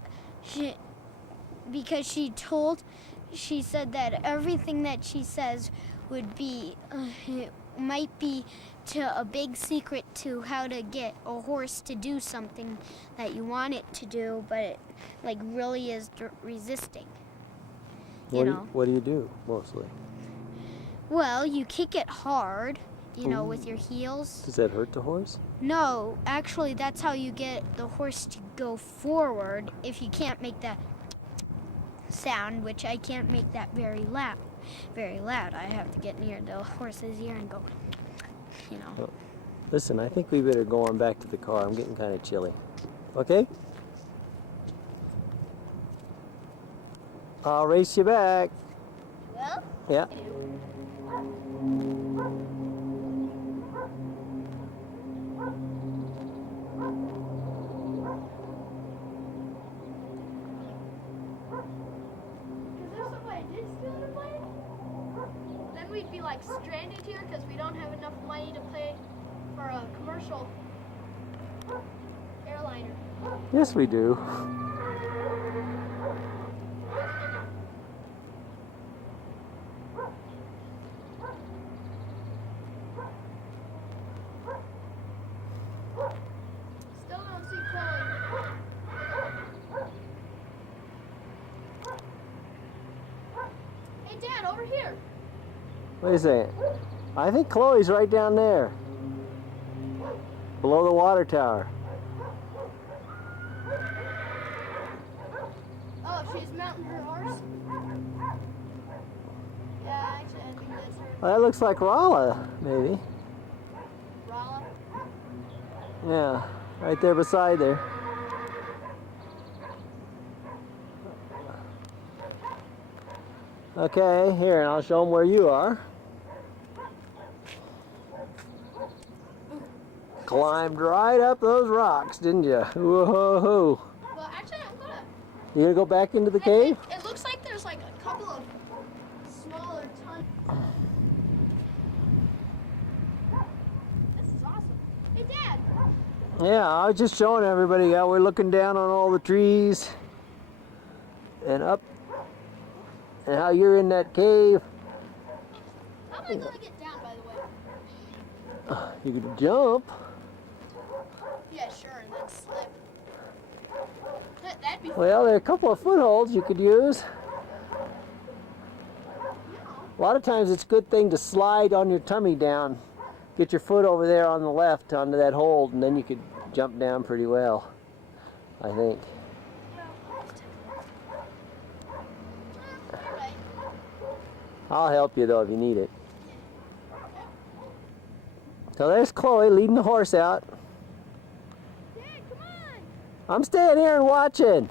said that everything that she says would be, might be to a big secret to how to get a horse to do something that you want it to do, but it like really is resisting. You know. What do you do mostly? Well, you kick it hard, you know, with your heels. Does that hurt the horse? No, actually, that's how you get the horse to go forward if you can't make that sound, which I can't make that very loud. Very loud. I have to get near the horse's ear and go, you know. Well, listen, I think we better go on back to the car. I'm getting kind of chilly. Okay? I'll race you back. Well? Yeah. Then we'd be like stranded here because we don't have enough money to pay for a commercial airliner. Yes, we do. Still don't see Chloe. Hey Dad, over here. Wait a second. I think Chloe's right down there. Below the water tower. Oh, she's mounting her horse? Yeah, actually I think that's her. Well, that looks like Rolla, maybe. Rolla. Yeah, right there beside there. Okay, here, and I'll show them where you are. Climbed right up those rocks, didn't you? Whoa! Well, actually I'm gonna... You gonna go back into the cave? It looks like there's like a couple of smaller tons. This is awesome. Hey Dad! Yeah, I was just showing everybody how we're looking down on all the trees and up, and how you're in that cave. How am I gonna get down, by the way? You could jump. Yeah, sure, and then slip. That'd be fun. Well, there are a couple of footholds you could use. A lot of times it's a good thing to slide on your tummy down. Get your foot over there on the left onto that hold, and then you could jump down pretty well, I think. You're right. I'll help you though if you need it. So there's Chloe leading the horse out. Dad, come on! I'm staying here and watching.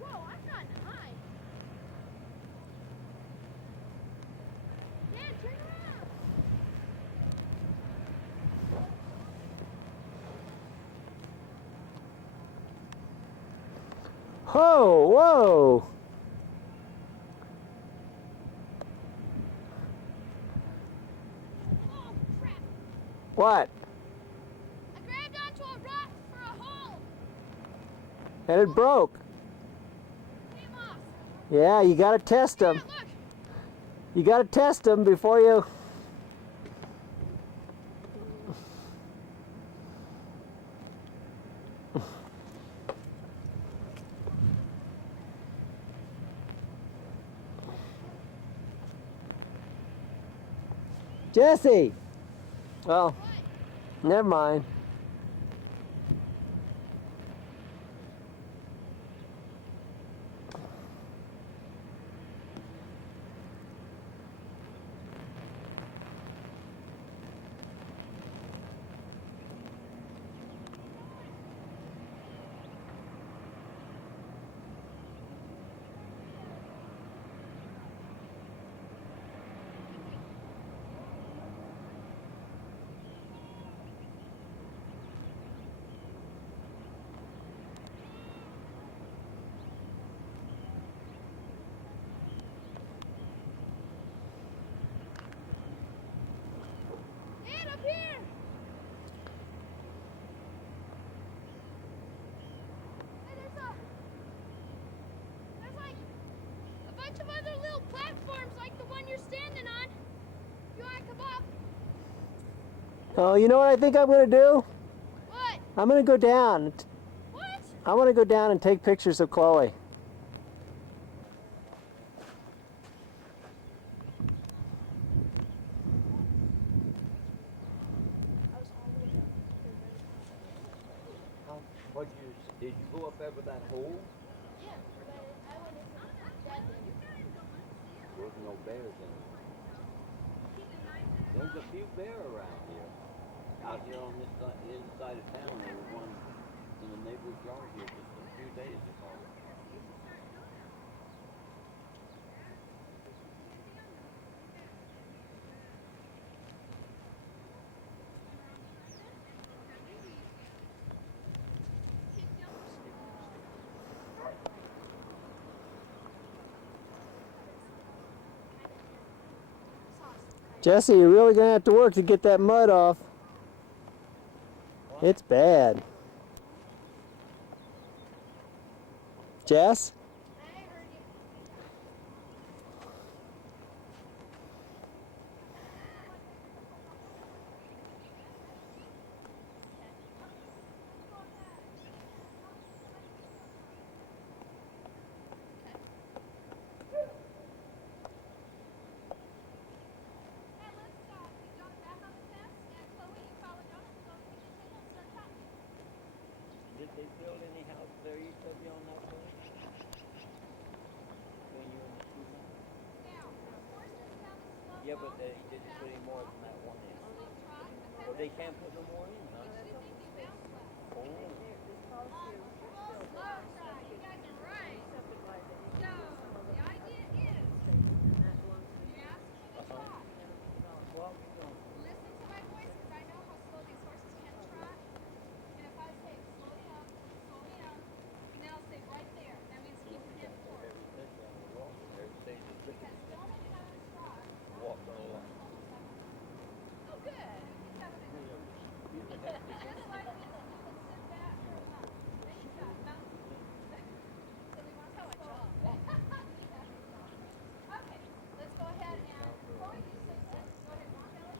Whoa, I'm not high. Dad, turn around! Whoa, whoa. Oh, crap! What? I grabbed onto a rock for a hole! And it broke. Came off. Yeah, you gotta test them. Dad, look! You gotta test them before you... Jesse! Well, never mind. Dad, up here! Hey, there's like a bunch of other little platforms like the one you're standing on. You wanna come up? Oh, you know what I think I'm gonna do? What? I'm gonna go down. What? I want to go down and take pictures of Chloe. that hole? Yeah, but I wouldn't that big. There's no bears in it. There's a few bear around here. Out here on this side, the other side of town, there was one in the neighbor's yard here just a few days ago. Jesse, you're really gonna have to work to get that mud off. It's bad. Jess? I heard you. Did they build any house there you told me on that way? When you were in the school? Yeah, but they didn't put any more than that one in. So they can't put no more in, huh? Oh. Well, we don't. Listen to my voice because I know how slow these horses can trot. And if I say slow down, and then I'll say right there. That means keep your hip forward. Because don't let how to trot. Walk along. Oh, good. He's having a good one. Just like this, you can sit back or not. There you go. So we want to slow. Okay, let's go ahead and Chloe, you say sit. Go ahead, walk belly.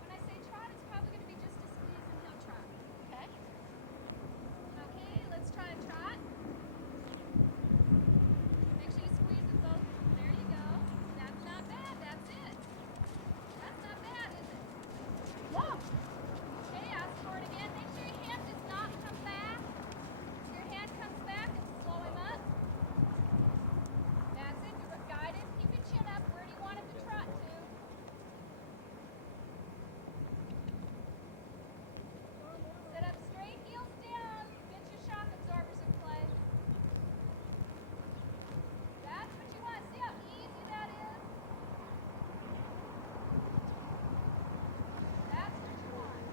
When I say trot, it's probably going to be just a squeeze and heel trot. Okay? Okay, let's try a trot. Make sure you squeeze it both. There you go. That's not bad. That's it. That's not bad, is it? Whoa. Okay, ask for it again. Make sure your hand does not come back. If your hand comes back, and slow him up. That's it. Guide him. Keep your chin up. Where do you want him to trot to? Sit up straight, heels down. Get your shock absorbers in place. That's what you want. See how easy that is? That's what you want.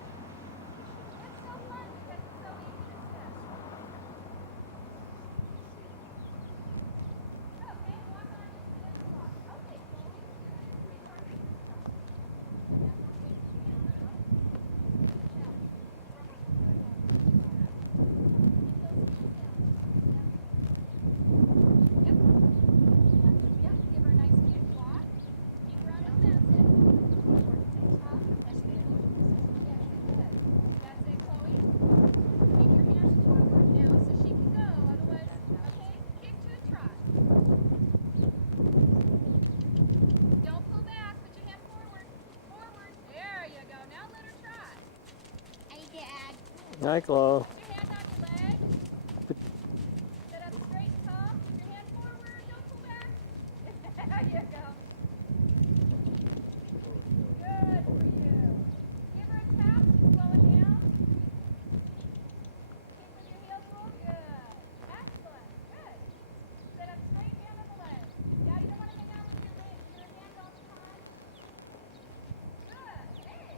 It's so fun because it's so easy to sit. Okay, walk on into this walk. Okay, Chloe. Yep. Yep, give her a nice kick walk. Keep her on the fence. That's good. That's it, Chloe. Keep your hands forward now so she can go. Otherwise, okay, kick to a trot. Don't pull back. Put your hand forward. Forward. There you go. Now let her trot. Hey, Dad. Hi, Chloe. Put your hand on your leg. Sit up straight and tall. Put your hand forward. Don't pull back. There you go. Good for you. Give her a tap. She's slowing down. Keep with your heels rolled. Good. Excellent. Good. Sit up straight, hand on the leg. Yeah, you don't want to hang out with your hand all the time. Good. Hey.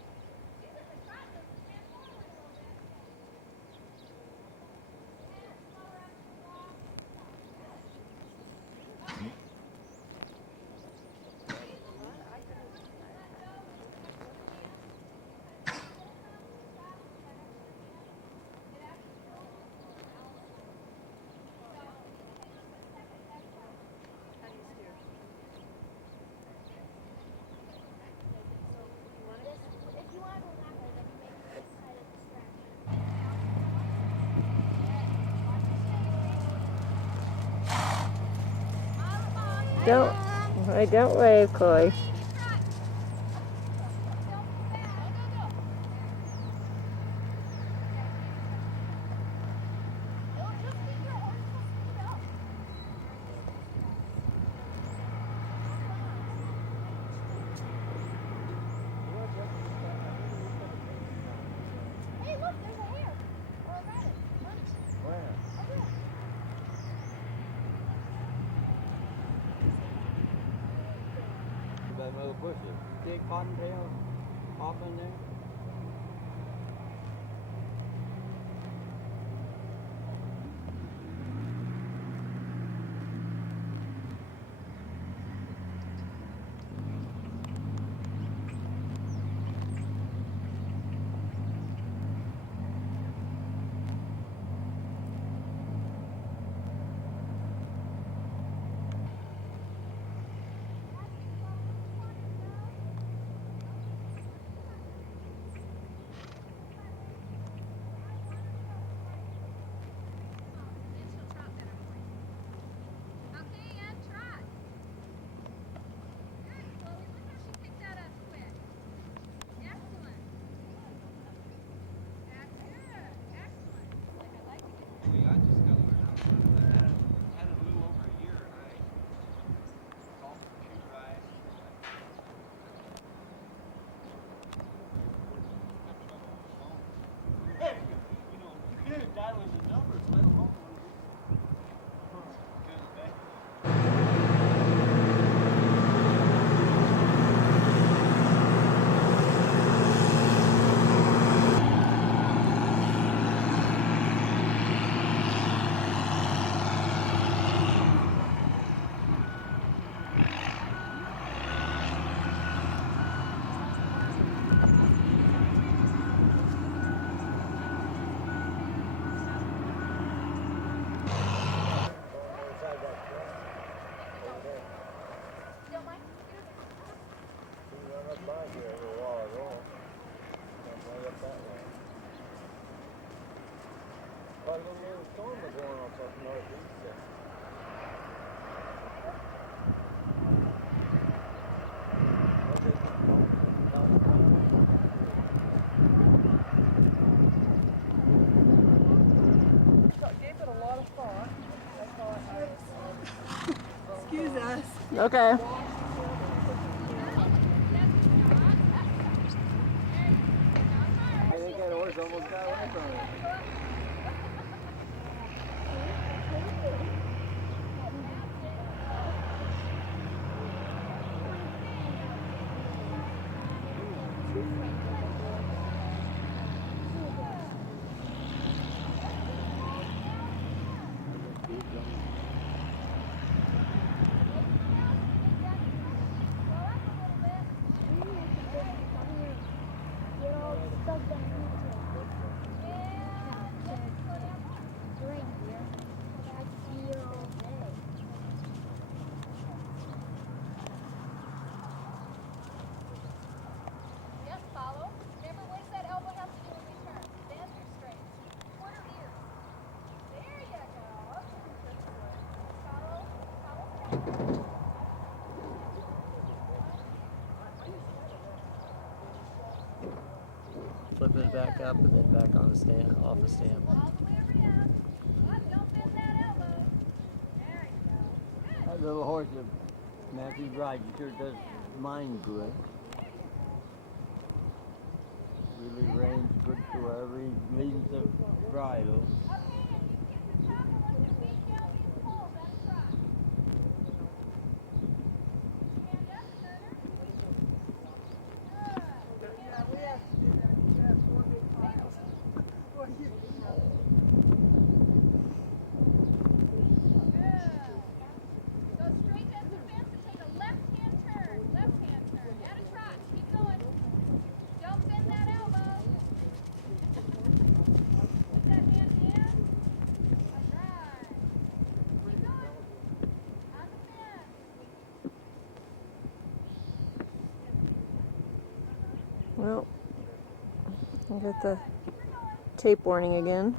These are the trot moves. Stand forward a little bit. And slower up the walk. Good. Okay. If you want to go that way, then you make this side of Don't wave, Chloe. bushes. See cottontails off in there? Then she'll trot better for you. Okay, and trot. Good, Chloe. Look how she picked that up quick. Excellent. That's good. Excellent. I like to get I just got to learn how to run it. I had it a little over a year, and it's all computerized. Heck, you know, dialing the numbers, let alone good or bad. Don't mind? Gave it a lot of thought. I thought excuse us. Okay. I think that horse almost got away from it. Yep, follow. Remember, where's that elbow have to do when we turn? Bend or straight? Quarter ears. There you go. Follow. Follow. Flip it back up and then back on the stand, off the stand. All the way around. Oh, don't bend that elbow. There you go. Good. That little horse that Matthew's riding sure does mine good. Really reins good to wherever he leans the bridle. Okay, and you get the top of one your feet down these poles. That's right. Stand up, Turner. Good. Yeah, we have to do that. You got 4 big miles. Well, you Good. Go straight as the fence and take a left-hand turn. Left-hand turn. And a trot. Keep going. Don't bend that elbow. Put that hand down. All right. Keep going. On the fence. Well, I got the tape warning again.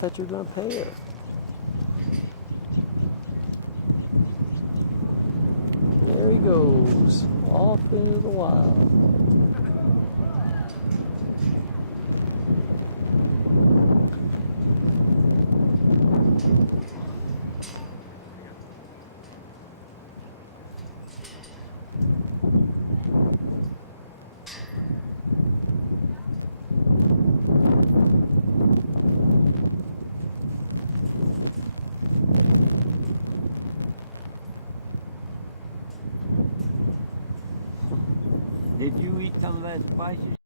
thought you were going to pay her. There he goes, off into the wild. Did you eat some of that spicy